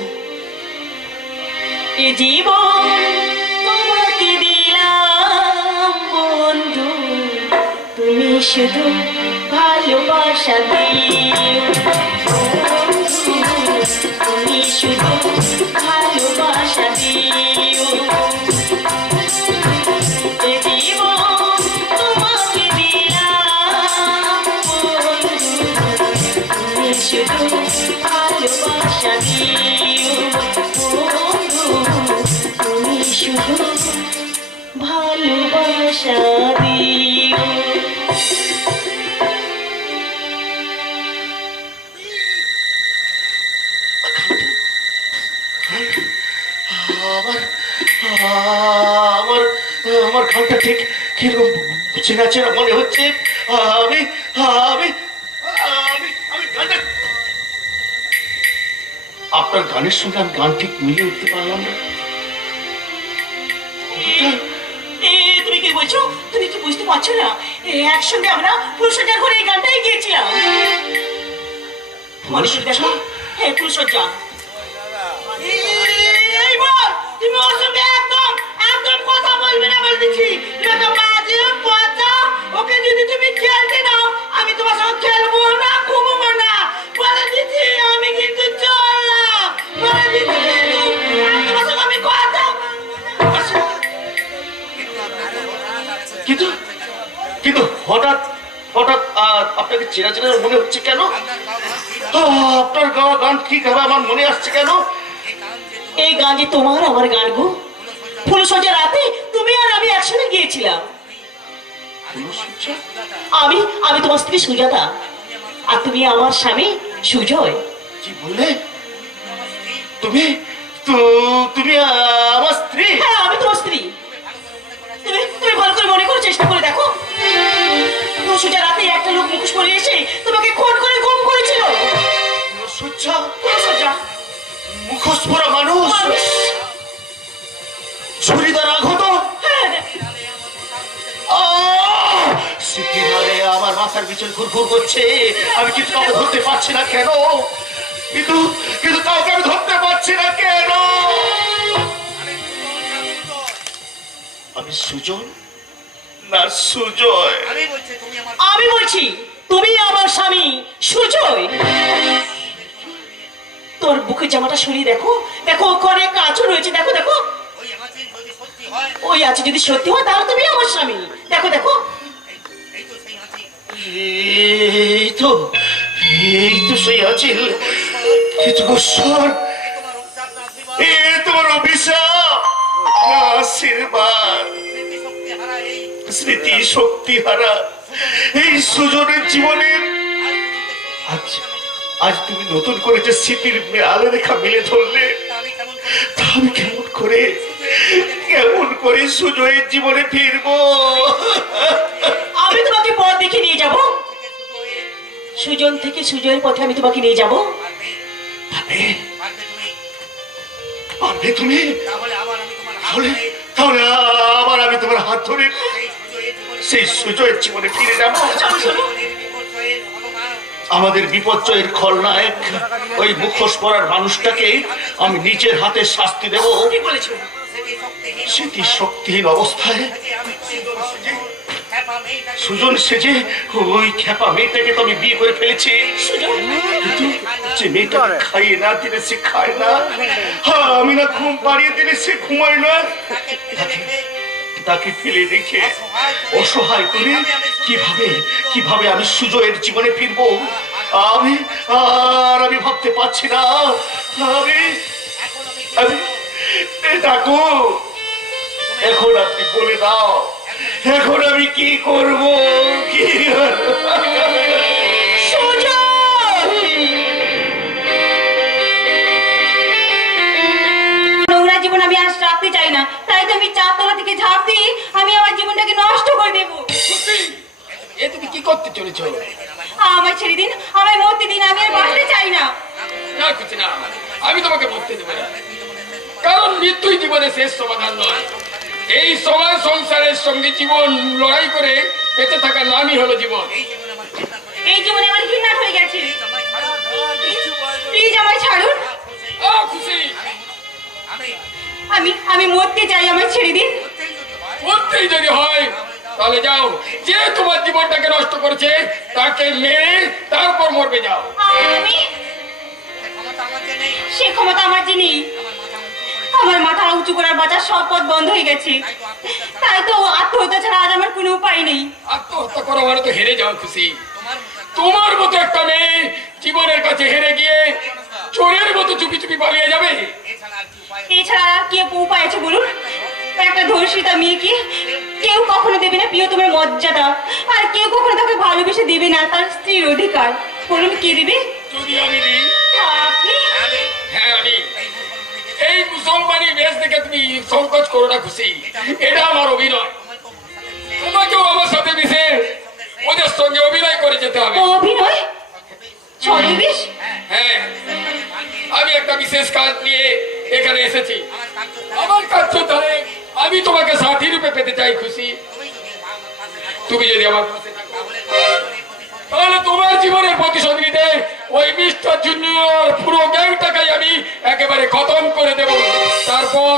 এ জীবন তোমাকে দিলাম বন্ধু, তুমি শুধু ভালোবাসা দিও। তুমি শুধু ভালোবাসা দিও। এ জীবন তোমাকে দিলাম বন্ধু, তুমি শুধু ভালোবাসা দিও। বন্ধু, তুমি শুধু ভালোবাসা দিও। আমার আমার আমার গানটা ঠিক কিরকম চেনা চেনা মনে হচ্ছে। আমি আমি আমি আমি গানটা, আপনার গানের সঙ্গে আমি গান ঠিক মিলিয়ে উঠতে পারলাম না। তুমি কি বলছো? তুমি কি বুঝতে পারছো না? একসঙ্গে আমরা ফুলসজ্জার ঘরে এই গানটাই গিয়েছিলাম। মনে করে দেখো। হ্যাঁ, ফুলসজ্জা। এইবার তুমি ওর সঙ্গে একদম একদম কথা বলবে না বলে দিচ্ছি। তুমি তো বাজে কথা। ওকে যদি তুমি খেলতে নাও, আমি তোমার সঙ্গে খেলবো না, ঘুমবো না বলে দিচ্ছি। আমি কিন্তু চললাম বলে দিচ্ছি। তোমার সঙ্গে আমি কথা কিন্তু কিন্তু হঠাৎ হঠাৎ আপনাকে চেনা চেনা মনে হচ্ছে কেন? আপনার গাওয়া গান ঠিক হবে আমার মনে আসছে কেন? এই গান যে তোমার আমার গান গো। ফুলসজ্জা রাতে তুমি আর আমি একসঙ্গে গিয়েছিলাম। আমি আমি তোমার স্ত্রী সুজাতা, আর তুমি আমার স্বামী সুজয়। কি বললে? তুমি তুমি আমার স্ত্রী? হ্যাঁ, আমি তোমার স্ত্রী। তুমি তুমি ভালো করে মনে করার চেষ্টা করে দেখো। ফুলসজ্জা রাতে একটা লোক মুখোশ পরে এসে তোমাকে খুন করে গুম করেছিল। ফুলসজ্জা মুখোশ পরা মানুষ, ছুরি দ্বারা আঘাত। হ্যাঁ, স্মৃতিহারে আমার মাথার পিছনে ঘুরঘুর করছে। আমি কিন্তু কাউকে ধরতে পারছি না কেন? কিন্তু কিন্তু কাউকে আমি ধরতে পারছি না কেন? আমি সুজন না সুজয়? আমি বলছি তুমি আমার স্বামী সুজয়। তোর বুকের জামাটা সরিয়ে দেখো, দেখো ওখানে কাঁচও রয়েছে। দেখো দেখো, ওই আছে যদি সত্যি হয় তাহলে তুমি আমার স্বামী। দেখো দেখো, এই তো সেই আছিল। কিন্তু গোস্বর, এ তোমার অভিশাপ না আশীর্বাদ? স্মৃতি শক্তি হারা এই সুজনের জীবনে আজ তুমি নতুন করে যে স্মৃতির আলো রেখা মিলে ধরলে, তা আমি কেমন করে সুজয়ের জীবনে ফিরবো? আমি তোমাকে পথ দেখে নিয়ে যাব। সুজন থেকে সুজয়ের পথে আমি তোমাকে নিয়ে যাব। পারবে তুমি? তাহলে আবার আমি তোমার হাত ধরে সেই সুজয়ের জীবনে ফিরে যাবো। আমাদের বিপর্যয়ের খলনায়ক ওই মুখোশ পরার মানুষটাকে আমি নিজের হাতে শাস্তি দেব। ঠিক বলেছো। স্মৃতি শক্তিহীন অবস্থায় সুজন সেজে ওই খেপা মেয়েটাকে তো আমি বিয়ে করে ফেলেছি। কিন্তু যে মেয়েটাকে খাইয়ে না দিলে সে খায় না, আমি না ঘুম পাড়িয়ে দিলে সে ঘুমায় না, তাকে ফেলে রেখে অসহায় করে কিভাবে আমি সুজয়ের জীবনে ফিরবো আমি ভাবতে পারছি না। আমি ডাকো, এখন আপনি বলে দাও, এখন আমি কি করবো? নোংরা জীবন আমি আর রাখতে চাই না, তাই তো আমি 4 তলা থেকে ঝাঁপ দিয়ে চলেছো? আমায় ছেড়ে দিন, আমায় মরতে দিন, আমি আর বাঁচতে চাই না। না খুশি না, আমি তোমাকে মরতে দেবো না, কারণ মৃত্যুই জীবনের শেষ সমাধান নয়। এই সমাজ সংসারের সঙ্গে জীবন লড়াই করে বেঁচে থাকার নামই হলো জীবন। এই জীবনে আমার ঘৃণা হয়ে গেছে, প্লিজ আমায় ছাড়ুন। খুশি, আমি মরতে চাই, আমায় ছেড়ে দিন। মরতেই যদি হয় তাহলে যাও, যে তোমার জীবনটাকে নষ্ট করেছে তাকে মেরে তারপর মরবে, যাও। আমি সে ক্ষমতা আমার যে নেই, আমার মাথা উঁচু করার বাঁচার সব পথ বন্ধ হয়ে গেছে, তাই তো আত্মহত্যা ছাড়া আজ আমার কোনো উপায় নেই। আত্মহত্যা করো মানে তো হেরে যাও খুশি। তোমার মতো একটা মেয়ে জীবনের কাছে হেরে গিয়ে চোরের মতো চুপি চুপি পালিয়ে যাবে। এছাড়া আর কি উপায় আছে বলুন? একটা ধর্ষিতা মেয়েকে কেউ কখনো দেবে না প্রিয়তমের মর্যাদা, আর কেউ কখনো তাকে ভালোবেসে দেবে না তার স্ত্রীর অধিকার। বলুন কে দেবে? যদি আমি দিই? আপনি? হ্যাঁ আমি। এই মুসলমানি বেশ দেখে তুমি সংকোচ করো না খুশি, এটা আমার অভিনয়। তোমাকেও আমার সাথে মিশে ওদের সঙ্গে অভিনয় করে যেতে হবে। অভিনয়? ছদ্মবেশ? হ্যাঁ, আমি একটা বিশেষ কাজ নিয়ে এখানে এসেছি। আমার কার্য ধরে আমি তোমাকে সাথী রূপে পেতে চাই খুশি। তুমি যদি আমার পাশে থাকো তাহলে তোমার জীবনের প্রতিশোধ নিতে ওই মিস্টার জুনিয়র পুরো গ্যাংটাকে আমি একেবারে খতম করে দেব। তারপর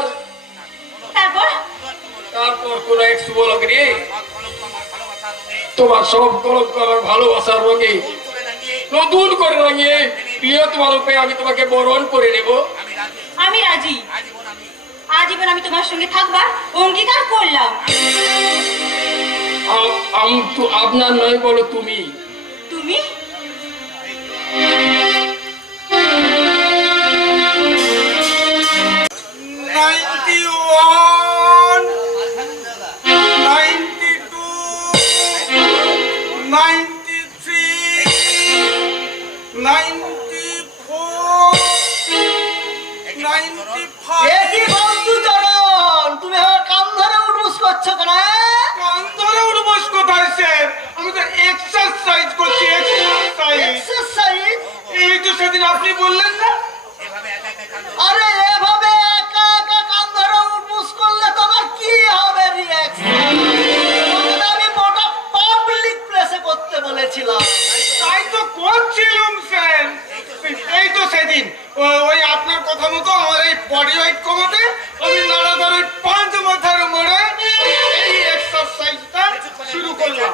তারপর তারপর কোন এক শুভ লগ্নে তোমার সব কলঙ্ক আমার ভালোবাসার রঙে নতুন করে রাঙিয়ে প্রিয় তোমার রূপে আমি তোমাকে বরণ করে নেব। আমি রাজি, আজীবন আমি তোমার সঙ্গে থাকবার অঙ্গীকার করলাম। আপনার নয়, বলো তুমি। তুমি? একই বন্ধুচরণ, তুমি আমার কান ধরে উঠবস করছো কেন? আমি তো এক্সারসাইজ করছি, এক্সারসাইজ? এই তো সেদিন আপনি বললেন না। আরে এভাবে একা একা কান ধরে উঠবস করলে তোমার কি হবে রিঅ্যাকশন? আমি মোটা পাবলিক প্লেসে করতে বলেছিলাম। তাই তো করছিলাম স্যার। এই তো সেদিন ওই আপনার কথা মতো আমার এই বডি ওয়েট কমাতে আমি নাড়াতার ওই 5 মাথার মোড়ে এই এক্সারসাইজটা শুরু করলাম।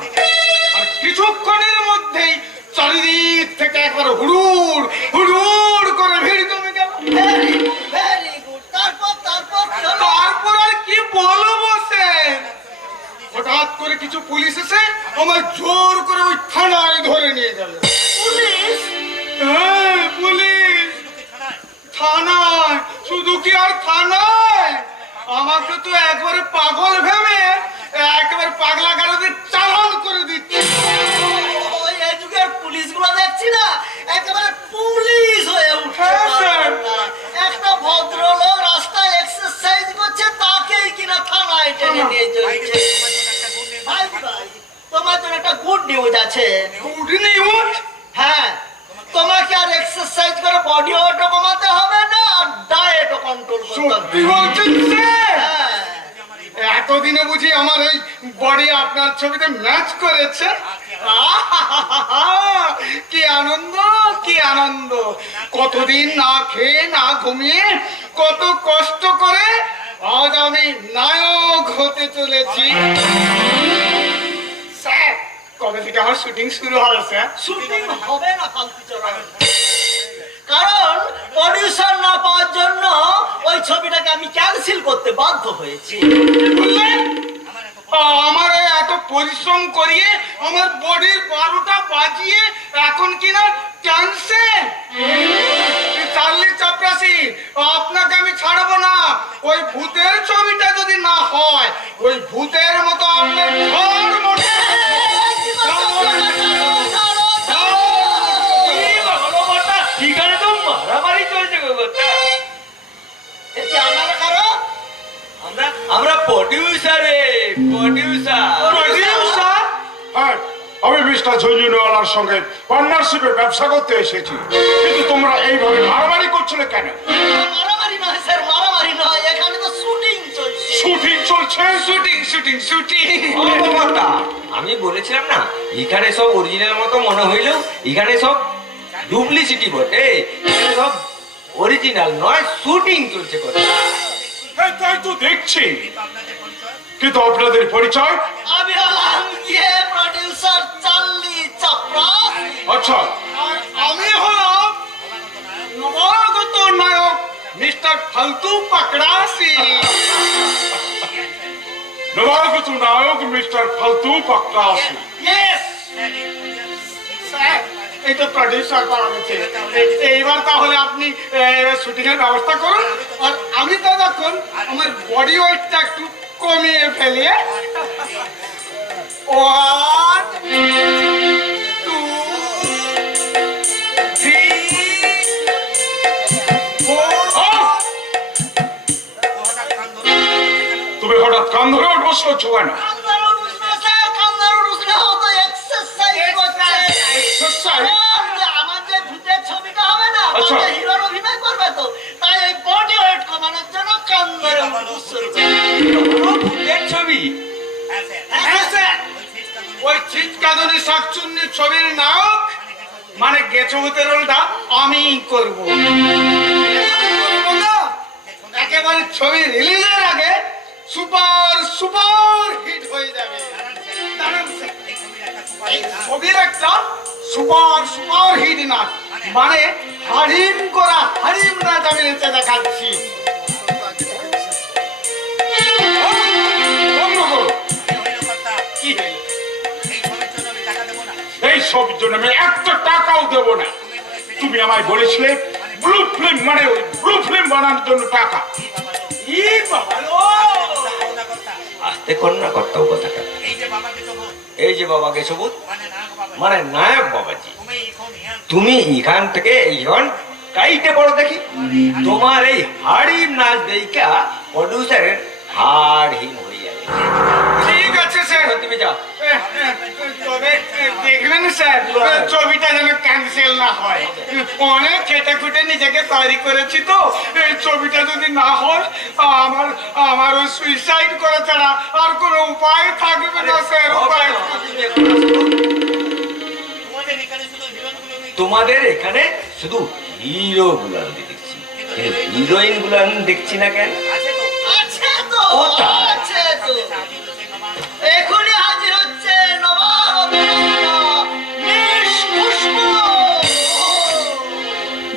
আর কিছুক্ষণের মধ্যেই চারিদিক থেকে একবার হুড়ুড় হুড়ুড় করে ভিড় জমে গেল। Very good. তারপর তারপর কি হলো? তারপর আর কি বলবো স্যার, হঠাৎ করে কিছু পুলিশ এসে আমার জোর করে ওই থানায় ধরে নিয়ে গেল। পুলিশ? হ্যাঁ পুলিশ, থানায়। শুধু কি আর থানায়, আমাকে তো একবারে পাগল ভেবে একেবারে পাগলা গারদের চালান করে দিচ্ছে। ওই এই যুগের পুলিশগুলো দেখছি না একেবারে পুলিশ হয়ে উঠছে। হ্যাঁ, স্যার। একটা ভদ্রলোক রাস্তায় এক্সারসাইজ করছে, তাকেই কিনা থানায় টেনে নিয়ে যাচ্ছে। ভাই ভাই, তোমার জন্য একটা গুড নিউজ আছে। Good news? হ্যাঁ, তোমাকে আর এক্সারসাইজ করে বডি ওয়েটও কমাতে হবে না, আর ডায়েটও কন্ট্রোল করতে হবে। সত্যি বলছেন স্যার? হ্যাঁ। এতদিনে বুঝি আমার এই বডি আপনার ছবিতে ম্যাচ করেছে? আহাহাহা, কি আনন্দ, কি আনন্দ! কতদিন না খেয়ে না ঘুমিয়ে কত কষ্ট করে আজ আমি নায়ক হতে চলেছি। স্যার, কবে থেকে আমার শুটিং শুরু হবে স্যার? শুটিং হবে না ফালতু চড়া, কারণ প্রডিউসার না পাওয়ার জন্য ওই ছবিটাকে আমি ক্যান্সেল করতে বাধ্য হয়েছি। বুঝলেন? আমার এত পরিশ্রম করিয়ে আমার বডির 12টা বাজিয়ে এখন কিনা ক্যান্সেল। চার্লি চাপরাসি, আপনাকে আমি ছাড়বো না। ওই ভূতের ছবিটা যদি না হয়, ওই ভূতের মতো আপনার ঘর মোটে ঠিকানা তো মারামারি চলছে গো। আপনারা কারো? আমরা প্রডিউসার। হ্যাঁ, আমি মিস্টার ঝুনঝুনওয়ালার সঙ্গে পার্টনারশিপে ব্যবসা করতে এসেছি, কিন্তু তোমরা এইভাবে মারামারি করছিলে কেন? মারামারি নয় স্যার, মারামারি নয়, এখানে তো শুটিং চলছে। শুটিং চলছে? আমি বলেছিলাম না এখানে সব অরিজিনাল মতো মনে হইলেও এখানে সব ডুপ্লিসিটি বটে, এখানে সব অরিজিনাল নয়, শুটিং চলছে কথা। হ্যাঁ, তাই তো দেখছি, কিন্তু আপনাদের পরিচয়? আমি হলাম গিয়ে প্রডিউসার চার্লি চাপরাস। আচ্ছা, আর আমি হলাম নবাগত নায়ক মিস্টার ফালতু পাকড়াসি। নবাগত নায়ক মিস্টার ফালতু পাকড়াসি। ইয়েস স্যার, এই তো প্রডিউসার পাওয়া গেছে। এইবার তাহলে আপনি শুটিং এর ব্যবস্থা করুন, আর আমি তো তখন আমার বডি ওয়েটটা একটু কমিয়ে ফেলি। 1 2 3 4। তুমি হঠাৎ কান ধরে বসলো কেন? আমাদের ভূতের ছবিটা হবে না, আচ্ছা। হিরোর অভিনয় করবে তো, তাই এই বডি ওয়েট কমানোর জন্য কান ধরে ভূতের ছবি? ওই ছিটকাদনি শাকচুন্নি ছবির নায়ক মানে গেছো ভূতের রোলটা আমি করব। একেবারে ছবি রিলিজের আগে সুপার সুপার হিট হয়ে যাবে। দাঁড়ান স্যার, এই ছবির একটা সুপার সুপার হিট না, মানে হারিম করা হারিম নাচ আমি নিচে দেখাচ্ছি। বন্ধ করো। কি হলো? এই সব জন্য আমি একটা টাকাও দেব না। তুমি আমায় বলেছিলে ব্লু ফিল্ম, মানে ওই ব্লু ফিল্ম বানানোর জন্য টাকা। ই বাবা লো! আসতে কর না কর্তাও কথাটা। এই যে বাবাকে সবুজ মানে নায়ক বাবাজি, তুমি এখান থেকে এইখান কাইতে পড়ো দেখি। তোমার এই হাড়িম নাচ দেখা প্রডিউসারের হাড়হিম হয়ে যাবে। ঠিক আছে স্যার, তুমি যাও। তবে দেখবেন স্যার ছবিটা যেন ক্যান্সেল না হয়। অনেক খেটে খুটে নিজেকে তৈরি করেছি তো, এই ছবিটা যদি না হয় আমার ওই সুইসাইড করা ছাড়া আর কোনো উপায় থাকবে না স্যার, উপায়। তোমাদের এখানে শুধু হিরো গুলান দেখছি, হিরোইন গুলান দেখছি না কেন? আছে তো, কোথায়? আছে তো। এখনই হাজির হচ্ছে নবাব মিস খুশবু।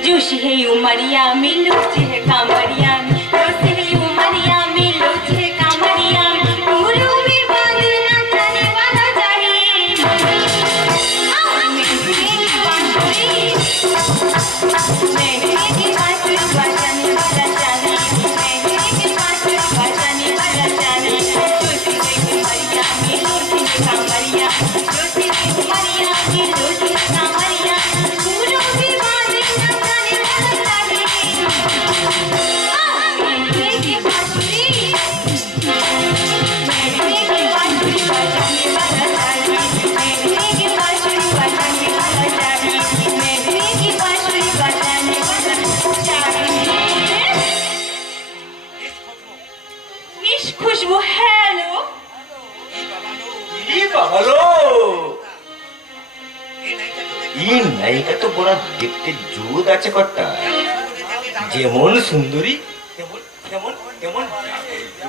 जोशी है उमरिया में लुच्ची है कामरिया में, जोशी है उमरिया में लुच्ची है कामरिया में, गुरु भी बांधना चने वाला चाहिए। मेरे बांसुरी बजाने वाला चाहिए, मेरे बांसुरी बजाने वाला चाहिए। जोशी है उमरिया में लुच्ची है कामरिया, जोशी है उमरिया में लुच्ची है कामरिया, गुरु भी बांधना चने वाला चाहिए। मेरे बांसुरी बजाने वाला चाहिए, मेरे बांसुरी बजाने वाला चाहिए, मेरे बांसुरी बजाने वाला चाहिए। मिस खुशबू हेलो, ই বাবালো, এই নায়িকা তো বড় দেখতে জোদ আছে কর্তা, যেমন সুন্দরী তেমন তেমন তেমন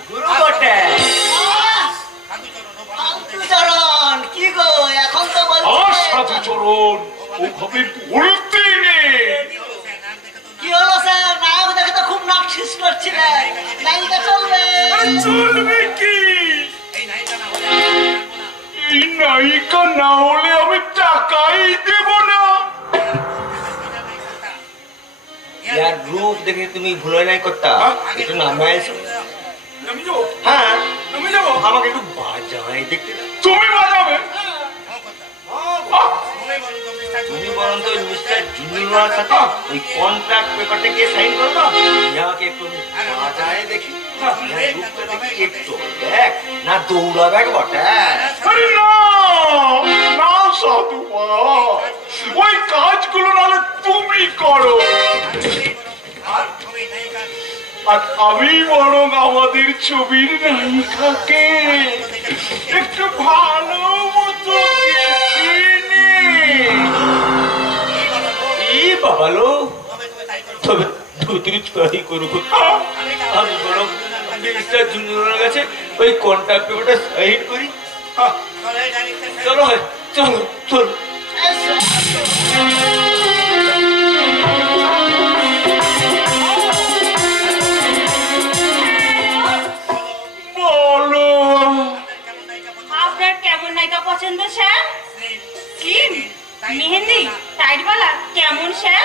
গুরু বটে। চরণ কি গো, এখন তো সাধু চরণ, ও ভাবে বলতে নেই। কি হলো স্যার? নায়ক দেখে তো খুব নাক ছিস করছিলেন, লাইনটা চলবে। চলবে কি? এই নায়িকা না হলে আমি টাকাই দেব না। ইয়ার রূপ দেখে তুমি ভুলে নাই কর্তা, একটু নামায় এসো। আমি যাবো, হ্যাঁ আমি যাবো। আমাকে একটু বাজায় দেখতে দাও। তুমি বাজাবে? তুমি বরং তো মিস্টার জুনিয়র সাথে ওই কন্ট্রাক্ট পেপারটা গিয়ে সাইন করো না, ইয়াকে একটু বাজায় দেখি। ইয়ার রূপটা দেখি একটু দেখ না, দৌড়াবে বটে। আরে না, না সাধু ভগবান, ওই কাজগুলো নাহলে তুমি করো, আর আমি বরং আমাদের ছবির নায়িকাকে একটু ভালো মতো বাবালো, তবে তুমি তাই করো। আমি বরং মিস্টার জুনিয়রের কাছে ওই কন্ট্যাক্ট পেপারটা সাইন করি। চলো চলো চলো। বলো আপনার কেমন নায়িকা পছন্দ স্যার? স্লিম, মেহেন্দি, টাইটওয়ালা, কেমন স্যার?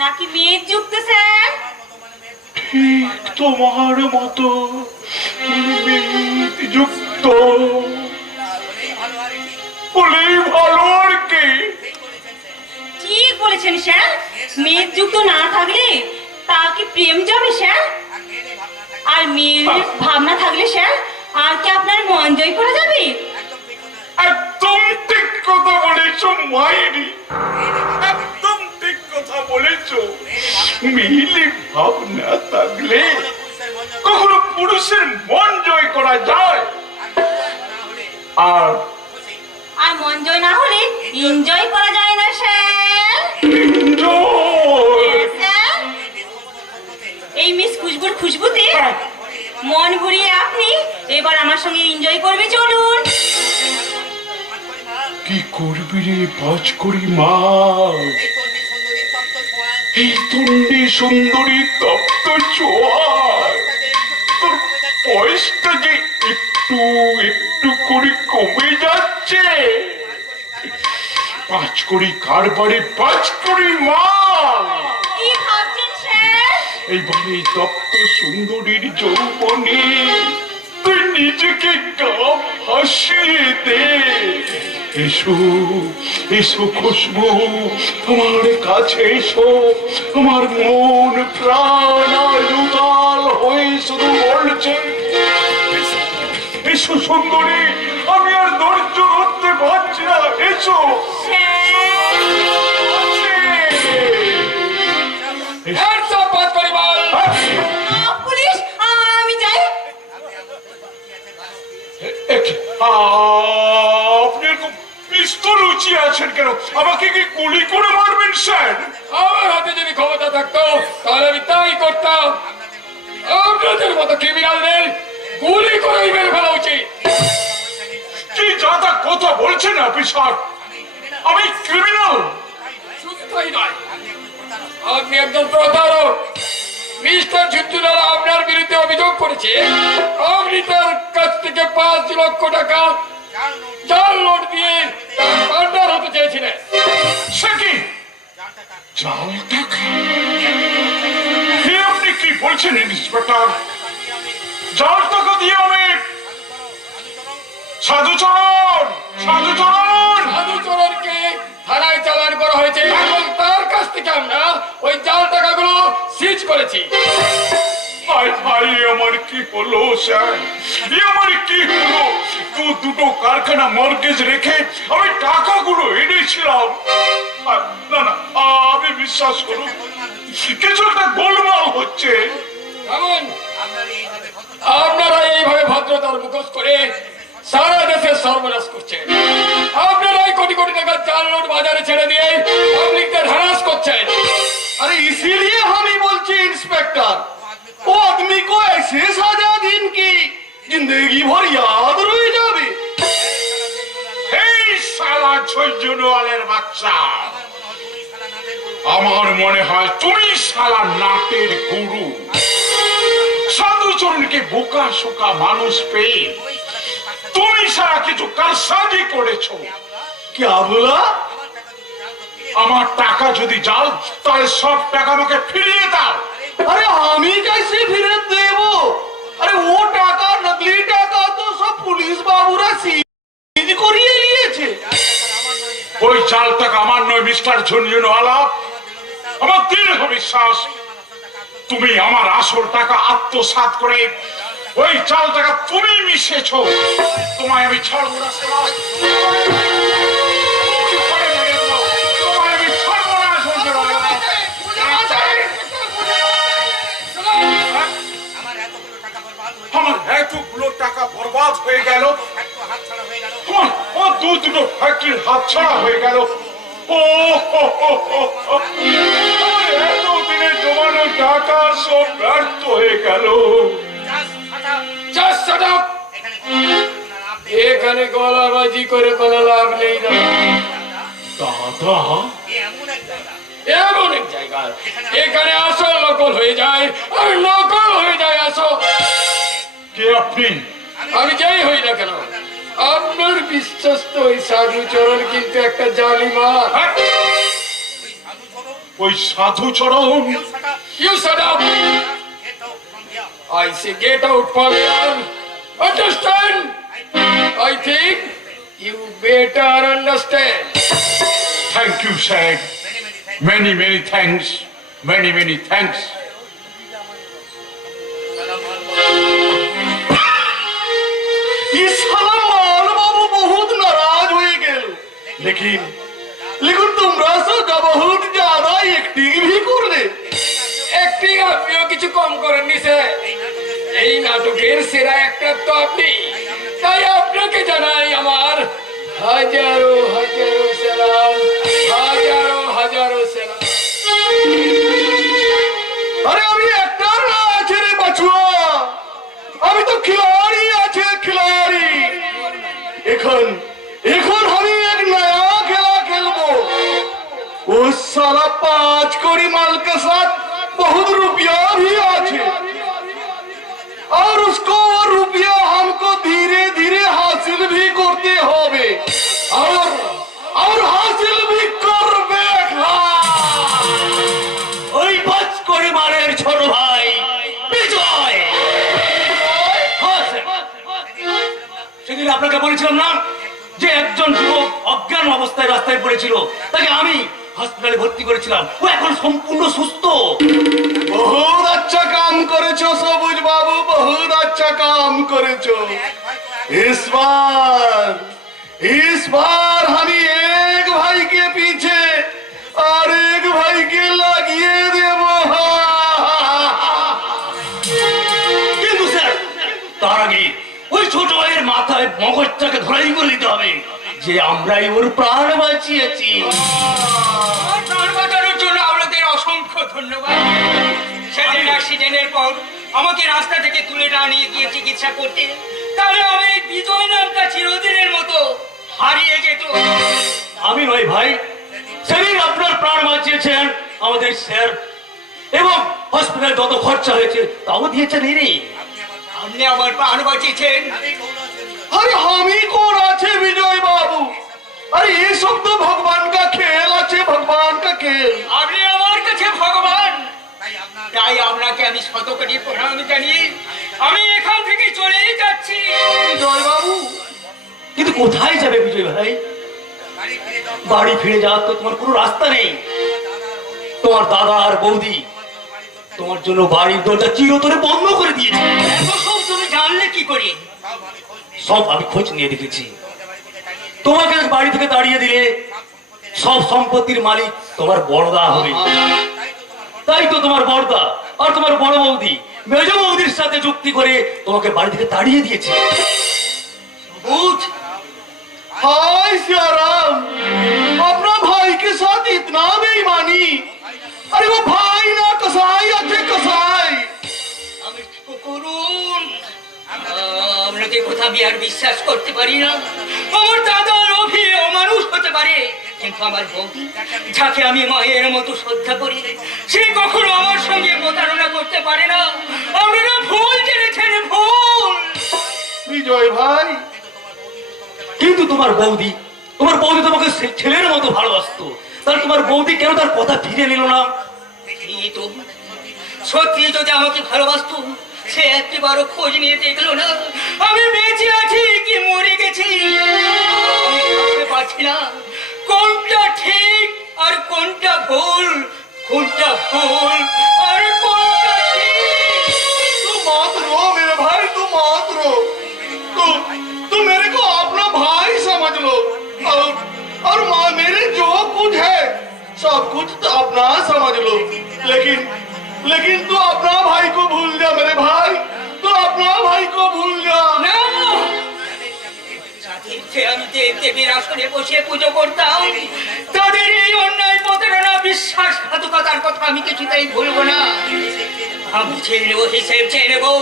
নাকি মেঘ যুক্ত স্যার? ঠিক তোমার মতো যুক্ত বলেই ভালো আর কি। ঠিক বলেছেন স্যার, মেঘ যুক্ত না থাকলে তা কি প্রেম যাবে স্যার? আর মেয়ের ভাবনা থাকলে স্যার আর কি আপনার মন জয় করা যাবে? একদম ঠিক কথা বলেছ মাইরি, একদম ঠিক কথা বলেছ। মিলে ভাবনা থাকলে কখনো পুরুষের মন জয় করা যায়, আর আর মন জয় না হলে এনজয় করা যায় না স্যার। enjoy। স্যার, এই মিস খুশবুর খুশবুতে মন ঘুরিয়ে আপনি এবার আমার সঙ্গে এনজয় করবে, চলুন। কি করবি রে পাঁচ করি মা, এই তন্ডি সুন্দরী তপ্ত ছোঁয়ায় তোর বয়সটা যে একটু একটু করে কমে যাচ্ছে। পাঁচ করি কার বাড়ি পাঁচ করি মা, কি ভাবছেন স্যার? এইবারে তপ্ত সুন্দরীর যৌবনে তুই নিজেকে গা ভাসিয়ে দে। এসো এসো খুশবু, তোমার কাছে এসো, আমার মন প্রাণ আর উদাল হয়ে শুধু বলছে এসো সুন্দরী, আমি আর ধৈর্য ধরতে পারছি না, এসো। Hands up, বাদ পরিবার। পুলিশ, আমি যাই। আপনি এরকম পিস্তল উঁচিয়ে আছেন কেন? আমাকে কি গুলি করে মারবেন স্যার? আমার হাতে যদি ক্ষমতা থাকতো তাহলে আমি তাই করতাম। আপনাদের মতো ক্রিমিনালদের গুলি করেই মেরে ফেলা উচিত। কি যাতা কথা বলছেন অফিসার? আমি ক্রিমিনাল? শুধু তাই নয়, আপনি একজন প্রতারক। মিস্টার ঝুনঝুনারা আপনার বিরুদ্ধে অভিযোগ করেছে আপনি তার কাছ থেকে 5 লক্ষ টাকা জাল নোট দিয়ে তার পার্টনার হতে চেয়েছিলেন। সে কি জাল টাকা? এ আপনি কি বলছেন ইন্সপেক্টর? জাল টাকা দিয়ে আমি সাধুচরণ সাধুচরণকে থানায় চালান করা হয়েছে এবং তার কাছ থেকে আমরা ওই জাল টাকাগুলো সিজ করেছি। আমার কি হলো স্যার? আমার কি হলো? দুটো কারখানা মর্গেজ রেখে আমি টাকাগুলো এনেছিলাম। না না, আমি বিশ্বাস করুন কিছু একটা গোলমাল হচ্ছে। এমন আপনারা এইভাবে ভদ্রতার মুখোশ করে সারা দেশের সর্বনাশ করছেন। আপনারাই কোটি কোটি টাকার জাল নোট বাজারে ছেড়ে দিয়ে পাবলিকদের হ্যারাস করছেন। अरे इसीलिए हम ही बोलते हैं इंस्पेक्टर, वो आदमी को ऐसे सजा दिन की जिंदगी भर याद रह जावे। এই শালা ঝুনঝুনওয়ালের বাচ্চা, আমার মনে হয় তুমি শালা নাটের গুরু। সাধুচরণকে বোকা শোকা মানুষ পেয়ে তুমি সারা কিছু কারসাজি করেছো। क्या बोला? আমার টাকা যদি যাও তাহলে সব টাকা আমাকে ফিরিয়ে দাও। अरे हम ही कैसे फिर देवो? अरे वो टाका नकली टाका तो सब पुलिस बाबूरा सीज करिए लिएছে। ওই জাল টাকা আমার নয় মিস্টার ঝুনঝুনওয়ালা, আমার দৃঢ় বিশ্বাস তুমি আমার আসল টাকা আত্মসাৎ করে ওই জাল টাকা তুমি এসেছো, তোমায় আমি ছাড়বো না সেলাই। তোমায় আমি ছাড়বো না সঞ্জয়। আমার এতগুলো টাকা বরবাদ হয়ে গেল, আমার দুটো ফ্যাক্টরির হাতছাড়া হয়ে গেল। এতদিনে জমানো টাকা সব ব্যর্থ হয়ে গেল। Just shut up! এখানে গলাবাজি করে কোনো লাভ নেই দাদা। এমন এক জায়গা এখানে আসল নকল হয়ে যায় আর নকল হয়ে যায় আসল। কে আপনি? আমি যাই হই না কেন, আপনার বিশ্বস্ত ওই সাধুচরণ কিন্তু একটা জালিমার। ওই Sadhucharan? You shut up! I say get out from here. Understand? I think you better understand. Thank you, sir. Many, many thanks. Many, many thanks. इस साला माल बाबू बहुत नाराज हो गए, लेकिन तुमरा सोचा बहुत ज्यादा एक्टिंग भी कर ले। একটি আপনিও কিছু কম করেননি স্যার। এই নাটকের সেরা একটা তো আপনি, তাই আপনাকে জানাই আমার হাজারো হাজারো সালাম, হাজারো হাজারো সালাম। अरे अभी एक्टर ना আছে রে বাছুয়া, আমি তো খিলাড়ি আছে খিলাড়ি। এখন এখন আমি এক नया खेला खेलबो। उस साला 5 कौड़ी माल के साथ बहुत रुपया भी আছে, और उसको वो रुपया हमको धीरे धीरे हासिल भी करते होवे, और हासिल भी करबे। ওই 5 কড়ি মালের ছোট ভাই বিজয়। সেদিন আপনাকে বলেছিলাম না যে একজন যুবক অজ্ঞান অবস্থায় রাস্তায় পড়েছিল, তাকে আমি হসপিটালে ভর্তি করেছিলাম। ও এখন সম্পূর্ণ সুস্থ। বহুত আচ্ছা কাম করেছো সবুজ বাবু, বহুত আচ্ছা কাম করেছো। इस बार हम एक भाई के पीछे और एक भाई के লাগিয়ে দেব। কিন্তু স্যার, তার আগে ওই ছোট ভাইয়ের মাথায় মগজটাকে ধরাই করে দিতে হবে যে আমরাই ওর প্রাণ বাঁচিয়েছি। প্রাণ বাঁচানোর জন্য আপনাদের অসংখ্য ধন্যবাদ। সেদিন অ্যাক্সিডেন্টের পর আমাকে রাস্তা থেকে তুলে না নিয়ে গিয়ে চিকিৎসা করতে, তাহলে আমি বিজয় নামটা চিরদিনের মতো হারিয়ে যেত। আমি নয় ভাই, সেদিন আপনার প্রাণ বাঁচিয়েছেন আমাদের স্যার, এবং হসপিটালে যত খরচা হয়েছে তাও দিয়েছেন ইনি। আপনি আমার প্রাণ বাঁচিয়েছেন। अरे हम ही कौन আছে বিজয় বাবু? अरे ये सब तो भगवान का खेल আছে, भगवान का खेल। আপনি আমার কাছে ভগবান, তাই আপনাকে আমি শতকোটি প্রণাম জানিয়ে আমি এখান থেকে চলেই যাচ্ছি। বিজয় বাবু, কিন্তু কোথায় যাবে বিজয় ভাই? বাড়ি ফিরে যাওয়ার তো তোমার কোনো রাস্তা নেই। তোমার দাদা আর বৌদি তোমার জন্য বাড়ির দরজা চিরতরে বন্ধ করে দিয়েছে। এত সব তুমি জানলে কি করে? সব আমি খোঁজ নিয়ে দেখেছি। তোমাকে বাড়ি থেকে তাড়িয়ে দিলে সব সম্পত্তির মালিক তোমার বড়দা হবে। তাই তো তোমার বড়দা আর তোমার বড় বৌদি মেজ বৌদির সাথে যুক্তি করে তোমাকে বাড়ি থেকে তাড়িয়ে দিয়েছে। বুঝ, हाय सियाराम, अपना भाई के साथ इतना बेईमानी। अरे वो भाई ना कसाई अच्छे कसाई। আমি করুন, আপনাদের কথা আমি আর বিশ্বাস করতে পারি না। আমার দাদা লোভী অমানুষ হতে পারে, কিন্তু আমার বৌদি, যাকে আমি মায়ের মতো শ্রদ্ধা করি, সে কখনো আমার সঙ্গে প্রতারণা করতে পারে না। আপনারা ভুল জেনেছেন, ভুল। বিজয় ভাই, কিন্তু তোমার বৌদি তোমাকে ছেলের মতো ভালোবাসতো, তাহলে তোমার বৌদি কেন তার কথা ফিরে নিল না? এই তো, সত্যি যদি আমাকে ভালোবাসতো, সে একবারও খোঁজ নিয়ে দেখলো না আমি বেঁচে আছি কি মরে গেছি। আমি ভাবতে পারছি না কোনটা ঠিক আর কোনটা ভুল, কোনটা ভুল আর কোনটা ঠিক। तू मत रो मेरे भाई, तू मत रो। सब कुछ तो अपना समझ लो, लेकिन तू अपना भाई को भूल जा मेरे भाई, तू अपना भाई को भूल जा। না যাদেরকে আমি দেব দেবীর আসনে বসে পুজো করতাম, তাদের এই অন্যায় প্রতারণা বিশ্বাসঘাতকতার কথা আমি কিছুতেই ভুলবো না। আমি চেয়ে নেবো, হিসেব চেয়ে নেবো,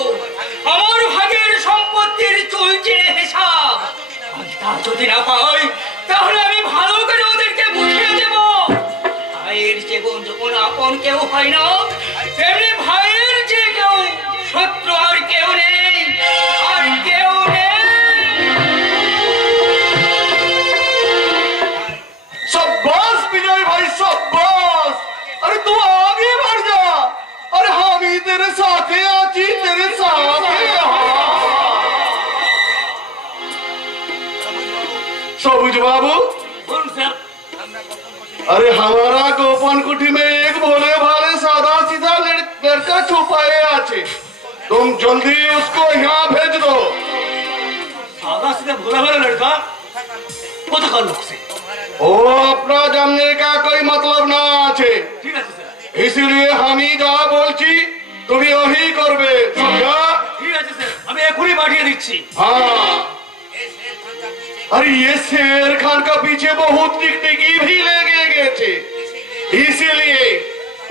আমার ভাগের সম্পত্তির চলছে হিসাব। আমি তা যদি না পাই, তাহলে আমি ভালো করে ওদেরকে বুঝিয়ে দেব, ভাইয়ের জীবন যখন আপন কেউ হয় না, তেমনি ভাইয়ের যে কেউ শত্রু আর কেউ নেই, আর কেউ নেই। शाबाश विजय भाई शाबाश। अरे तू आगे बढ़ जा, अरे हम ही तेरे साथ हैं, आजी तेरे साथ हैं। सबुज बाबू, अरे हमारा गोपन कुटी में एक भोले भाले सादा सीधा लड़का छुपाए आछे, तुम जल्दी उसको यहाँ भेज दो। सादा सीधा भोला भाला लड़का কোথাকার লোক সে? वो अपना जानने का कोई मतलब ना आछे, ঠিক আছে স্যার, इसलिए हम ही जा बोलছি তুমি वही করবে, समझा? ঠিক আছে স্যার, আমি এখনই পাঠিয়ে দিচ্ছি। हाँ। अरे ये शेर खान का पीछे बहुत टिकटिकी भी लेके गए थे,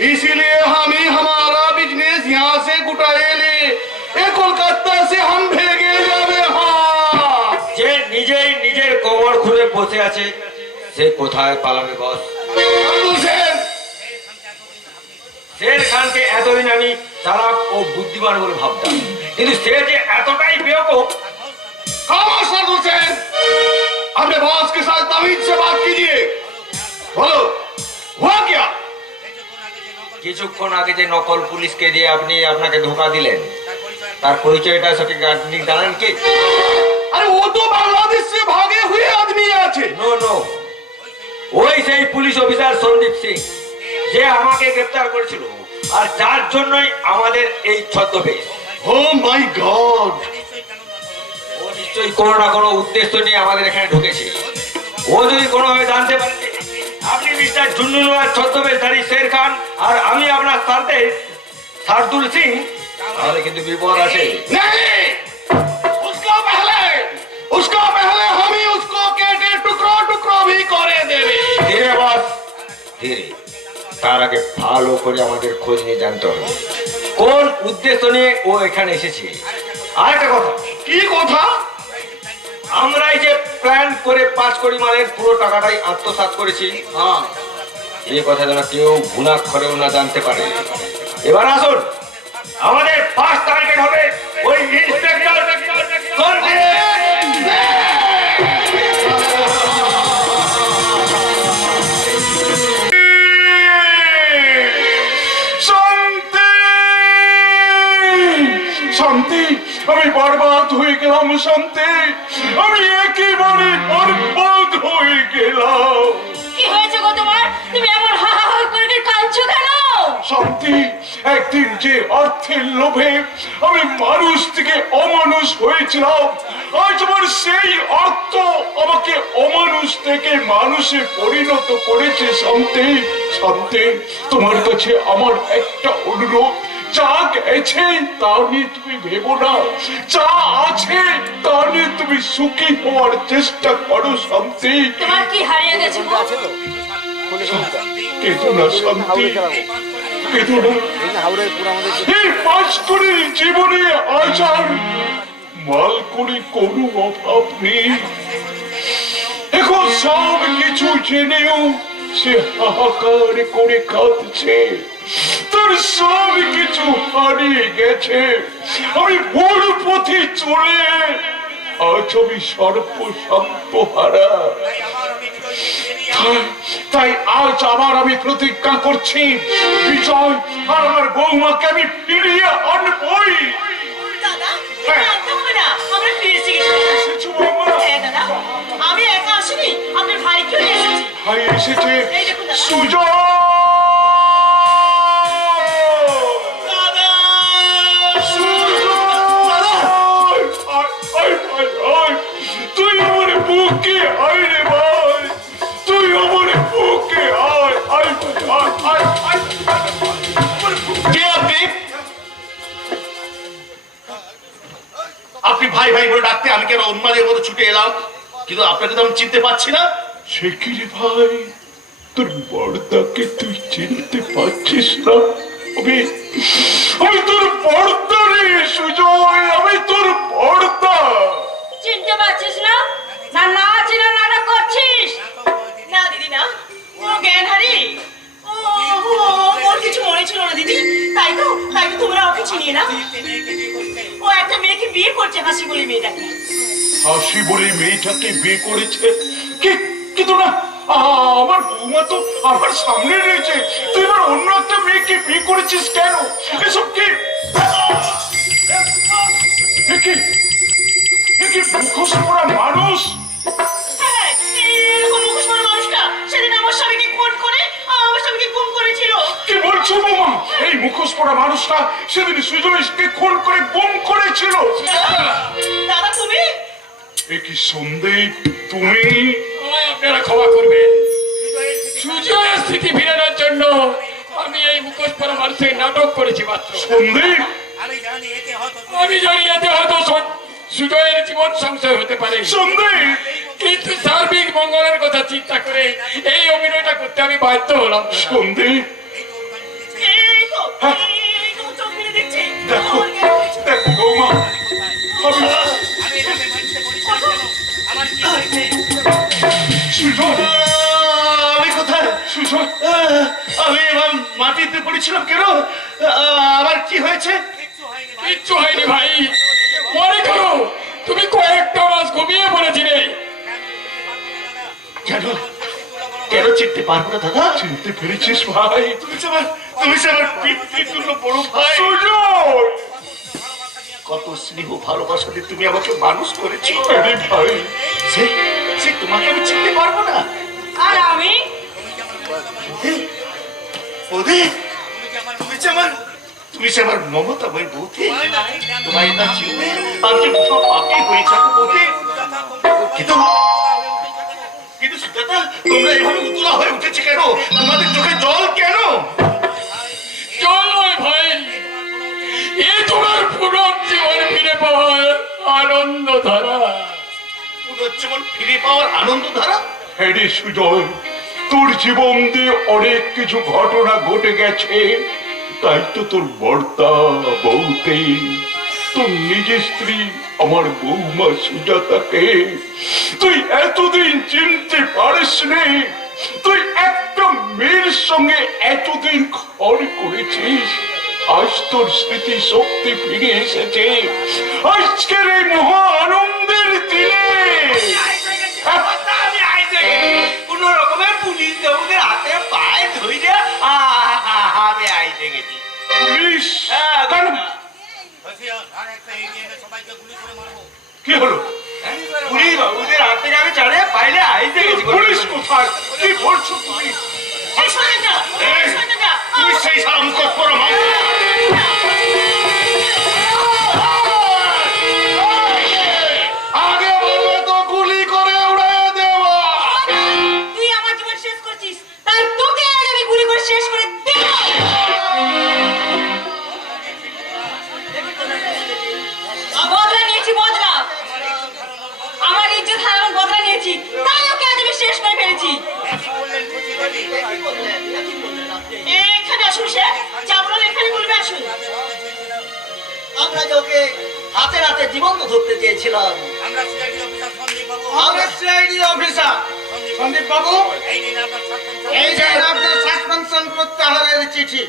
इसीलिए हम ही हमारा बिजनेस यहाँ से गुटाए ले, ये कोलकाता से हम भेगे जावे। हाँ, যে নিজেই নিজের কবর খুঁড়ে বসে আছে, সে কোথায় পালাবে বস? अब्दुल सेन, শের খানকে এতদিন আমি চালাক ও বুদ্ধিমান বলে ভাবতাম, কিন্তু সে যে এতটাই বেয়াকুব। खामोश अब्दुल सेन, अपने बॉस के साथ तमीज से बात कीजिए, बोलो हुआ क्या? কিছুক্ষণ আগে যে নকল পুলিশকে দিয়ে আপনি আপনাকে ধোকা দিলেন, তার পরিচয়টা সঠিক আপনি জানেন কি? अरे वो तो बांग्लादेश से भागे हुए आदमी আছে। নো নো, ওই সেই পুলিশ অফিসার সন্দীপ সিং, যে আমাকে গ্রেফতার করেছিল আর যার জন্যই আমাদের এই ছদ্মবেশ। Oh my God! ও নিশ্চয়ই কোনো না কোনো উদ্দেশ্য নিয়ে আমাদের এখানে ঢুকেছে। ও যদি কোনোভাবে জানতে পারে যে আপনি মিস্টার ঝুন্নুনু আর ছদ্মবেশধারী শের খান আর আমি আপনার সাথে শার্দুল সিং, তাহলে কিন্তু বিপদ আছে। नहीं, उसका पहले हम ही उसको केटे टुकड़ो भी करे देवे। ধীরে বস, ধীরে। তার আগে ভালো করে আমাদের খোঁজ নিয়ে জানতে হবে কোন উদ্দেশ্য নিয়ে ও এখানে এসেছে। আর একটা কথা, की কথা? আমরাই যে প্ল্যান করে 5 কোটি মালের পুরো টাকাটাই আত্মসাৎ করেছি, हाँ, এই কথা যেন কেউ ঘুণাক্ষরেও না জানতে পারে। এবার আসুন, আমাদের ফার্স্ট টার্গেট হবে ওই ইন্সপেক্টর সন্দীপ। শান্তি, আমি বরবাদ হয়ে গেলাম শান্তি, আমি একেবারে বরবাদ হয়ে গেলাম। কি হয়েছে গো তোমার? তুমি এমন হা হা হা করে কাঁদছো কেন? শান্তি, একদিন যে অর্থের লোভে আমি মানুষ থেকে অমানুষ হয়েছিলাম, আজ আমার সেই অর্থ আমাকে অমানুষ থেকে মানুষে পরিণত করেছে। শান্তি, শান্তি, তোমার কাছে আমার একটা অনুরোধ, যা গেছে তা নিয়ে তুমি ভেবো না, যা আছে তা নিয়ে তুমি সুখী হওয়ার চেষ্টা করো। শান্তি, তোমার কি হারিয়ে গেছে গো? কেঁদো না শান্তি, কেঁদো না। এই 5 কোটির জীবনে আজ আর মাল করে কোনো অভাব নেই। এখন সব কিছু জেনেও সে হাহাকার করে কাঁদছে, তার সব কিছু হারিয়ে গেছে। আমি ভুল পথে চলে আজ আমি সর্বসম্পহারা। তাই আজ আবার আমি প্রতিজ্ঞা করছি, বিজয় আর আমার বৌমাকে আমি ফিরিয়ে আনবই। দাদা, কাঁদতে হবে না, আমরা ফিরে এসে গেছি। এসেছো বৌমা? হ্যাঁ দাদা, আমি একা আসিনি, আপনার ভাইকেও নিয়ে এসেছি। ভাই এসেছে। এই দেখুন দাদা। সুজয়, তুই আমার বুকে আয় রে ভাই, তুই আমার বুকে আয়, আয় ভাই ভাই বলে ডাকতে আমি কেন উন্মাদের মতো ছুটে এলাম, কিন্তু আপনাকে তো আমি চিনতে পারছি না। সে কি রে ভাই, তোর বড়দাকে তুই চিনতে পারছিস না? আমি আমি তোর বড়দা রে সুজয়, আমি তোর বড়দা। চিনতে পারছিস না? না না চিনা নাটক করছিস? না দিদি না, ও জ্ঞানহারি। ওর কিছু মনে ছিল না দিদি, তাই তো তোমরা ওকে চিনিয়ে না। ও একটা মেয়েকে বিয়ে করছে, হাসি বলে মেয়েটাকে। হাসি বলে মেয়েটাকে বিয়ে করেছে? কিন্তু না, আমার বৌমা তো আমার সামনে রয়েছে, তুই এবার অন্য একটা মেয়েকে বিয়ে করেছিস কেন? এসব কি মুখোশ পরা মানুষ? হ্যাঁ, এরকম মুখোশ পরা মানুষটা সেদিন আমার স্বামীকে খুন করে আমার স্বামীকে গুম করেছিল। কি বলছো বৌমা? এই মুখোশ পরা মানুষটা সেদিন সুজয়কে খুন করে গুম করেছিল? দাদা তুমি? এ কি সন্দীপ, তুমি? আমায় আপনারা ক্ষমা করবেন। সুজয়ের স্থিতি ফেরানোর জন্য আমি এই মুখোশ পরা মানুষের নাটক করেছি মাত্র। সন্দীপ, আমি জানি এতে হয়তো সুজয়ের জীবন সংশয় হতে পারে, সন্দীপ, কিন্তু সার্বিক মঙ্গলের কথা চিন্তা করে এই অভিনয়টা করতে আমি বাধ্য হলাম। সন্দীপ, এই তো চোখ মেলে দেখছে। দেখো দেখো বৌমা, সুজয়, আমি কোথায়? সুজয়, আমি এবার মাটিতে পড়েছিলাম কেন? আমার কি হয়েছে? কিচ্ছু হয়নি ভাই, মনে করো তুমি কয়েকটা মাস ঘুমিয়ে পড়েছিলে। কেন কেন চিনতে পারবো না দাদা? চিনতে পেরেছিস ভাই? তুমি যে আমার পিতৃতুল্য বড় ভাই। সুজয়, কত স্নেহ ভালোবাসা দিয়ে তুমি আমাকে মানুষ করেছো। আরে ভাই, সে তোমাকে আমি চিনতে পারবো না। আর আমি? বৌদি, তুমি যে আমার মমতাময় বৌদি, তোমায় না চিনলে আমি যে সব পাপি হয়ে যাবো বৌদি। কিন্তু সুজাতা, তোমরা এভাবে উতলা হয়ে উঠেছে কেন? তোমাদের চোখে জল কেন? জল নয় ভাই, এ তোমার পুনর্জীবন ফিরে পাওয়ার আনন্দ ধারা। পুনর্জীবন ফিরে পাওয়ার আনন্দ ধারা? হ্যাঁ রে সুজয়, তোর জীবন দিয়ে অনেক কিছু ঘটনা ঘটে গেছে, তাই তো তোর বর্তা বউতে, তোর নিজের স্ত্রী আমার বৌমা সুজাতাকে তুই এতদিন চিনতে পারিসনি। তুই একটা মেয়ের সঙ্গে এতদিন ঘর করেছিস, আজ তোর স্মৃতি শক্তি ফিরে এসেছে। আজকের এই মহা আনন্দের দিনে কোন রকমের পুলিশ দেবদের হাতে পায়ে ধরে আমি আইতে গেছি। পুলিশ? কেন? কি হলো? পুলিশ বাবুদের হাত থেকে আমি চড়ে পাইলে আইতে গেছি। পুলিশ কোথায়? কি বলছো তুমি? এই শোনেন না, শোনেন না। তুমি সেই সারা মুখোশ পরা মানুষ। আগে বলবে তো গুলি করে উড়ে দেওয়া। তুই আমার জীবন শেষ করছিস, তাই তোকে আজ আমি গুলি করে শেষ করে দেব। বদলা নিয়েছি, বদলা। আমার ইজ্জত হারানোর বদলা নিয়েছি, তাই ওকে আজ আমি শেষ করে ফেলেছি। এখানে আসুন স্যার, যা বললেন এখানে বলবে, আসুন। আমরা যে ওকে হাতে হাতে জীবন্ত ধরতে চেয়েছিলাম। আমরা সিআইডি অফিসার সন্দীপ বাবু, এই যে আপনার সাসপেনশন প্রত্যাহারের চিঠি।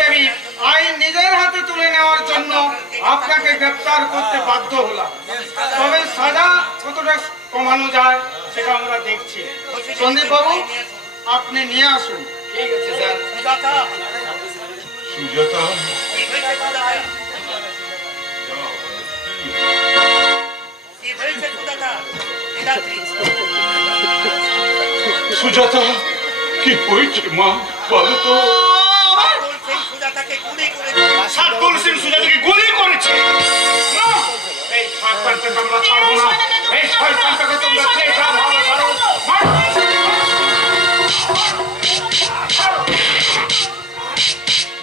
দেবী, আইন নিজের হাতে তুলে নেওয়ার জন্য আপনাকে গ্রেপ্তার করতে বাধ্য হলাম, তবে সাজা কতটা কমানো যায় সেটা আমরা দেখছি। সন্দীপ বাবু, আপনি নিয়ে আসুন। ঠিক আছে স্যার। সুজাতা, সুজাতা, কি হয়েছে মা, বলো তো? সাতকুল সিং সুজাতাকে গুলি করেছে। না, এই শয়তানটাকে আমরা ছাড়বো না। এই শয়তানটাকে তোমরা যে যা ভালো করো, মারো।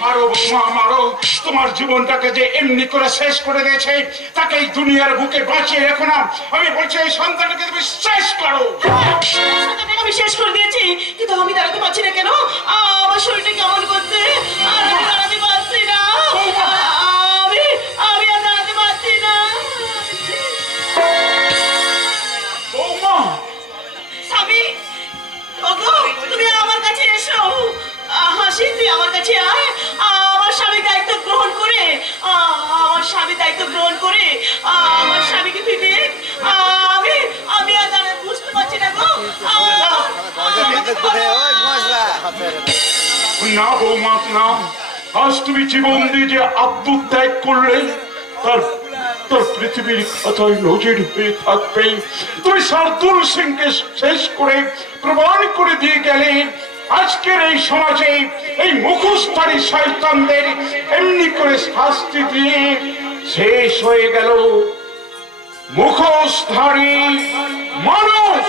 মারো বৌমা মারো, তোমার জীবনটাকে যে এমনি করে শেষ করে দিয়েছে তাকে এই দুনিয়ার বুকে বাঁচিয়ে রেখো না। আমি বলছি এই সন্তানটাকে তুমি শেষ করো। সন্তানটাকে আমি শেষ করে দিয়েছি, কিন্তু আমি দাঁড়াতে পারছি না কেন? আমার শরীরটা কেমন করছে, আর আমি দাঁড়াতে পারছি না। আমি আর দাঁড়াতে পারছি না। বৌমা স্বামী, ওগো, তুমি আমার কাছে এসো। হাসি, তুই আমার কাছে আয়। আমার স্বামী দায়িত্ব গ্রহণ করে, আমার স্বামী দায়িত্ব গ্রহণ করে আমার স্বামীকে তুই দেখ। আমি আর দাঁড়াতে বুঝতে পারছি না গো। না বৌমা না, আজ তুমি জীবন দিয়ে যে আত্মত্যাগ করলে তার পৃথিবীর খাতায় নজির হয়ে থাকবে। তুমি শার্দুল সিংকে শেষ করে প্রমাণ করে দিয়ে গেলে আজকের এই সমাজে এই মুখোশধারী শয়তানদের এমনি করে শাস্তি দিয়ে শেষ হয়ে গেল মুখোশধারী মানুষ।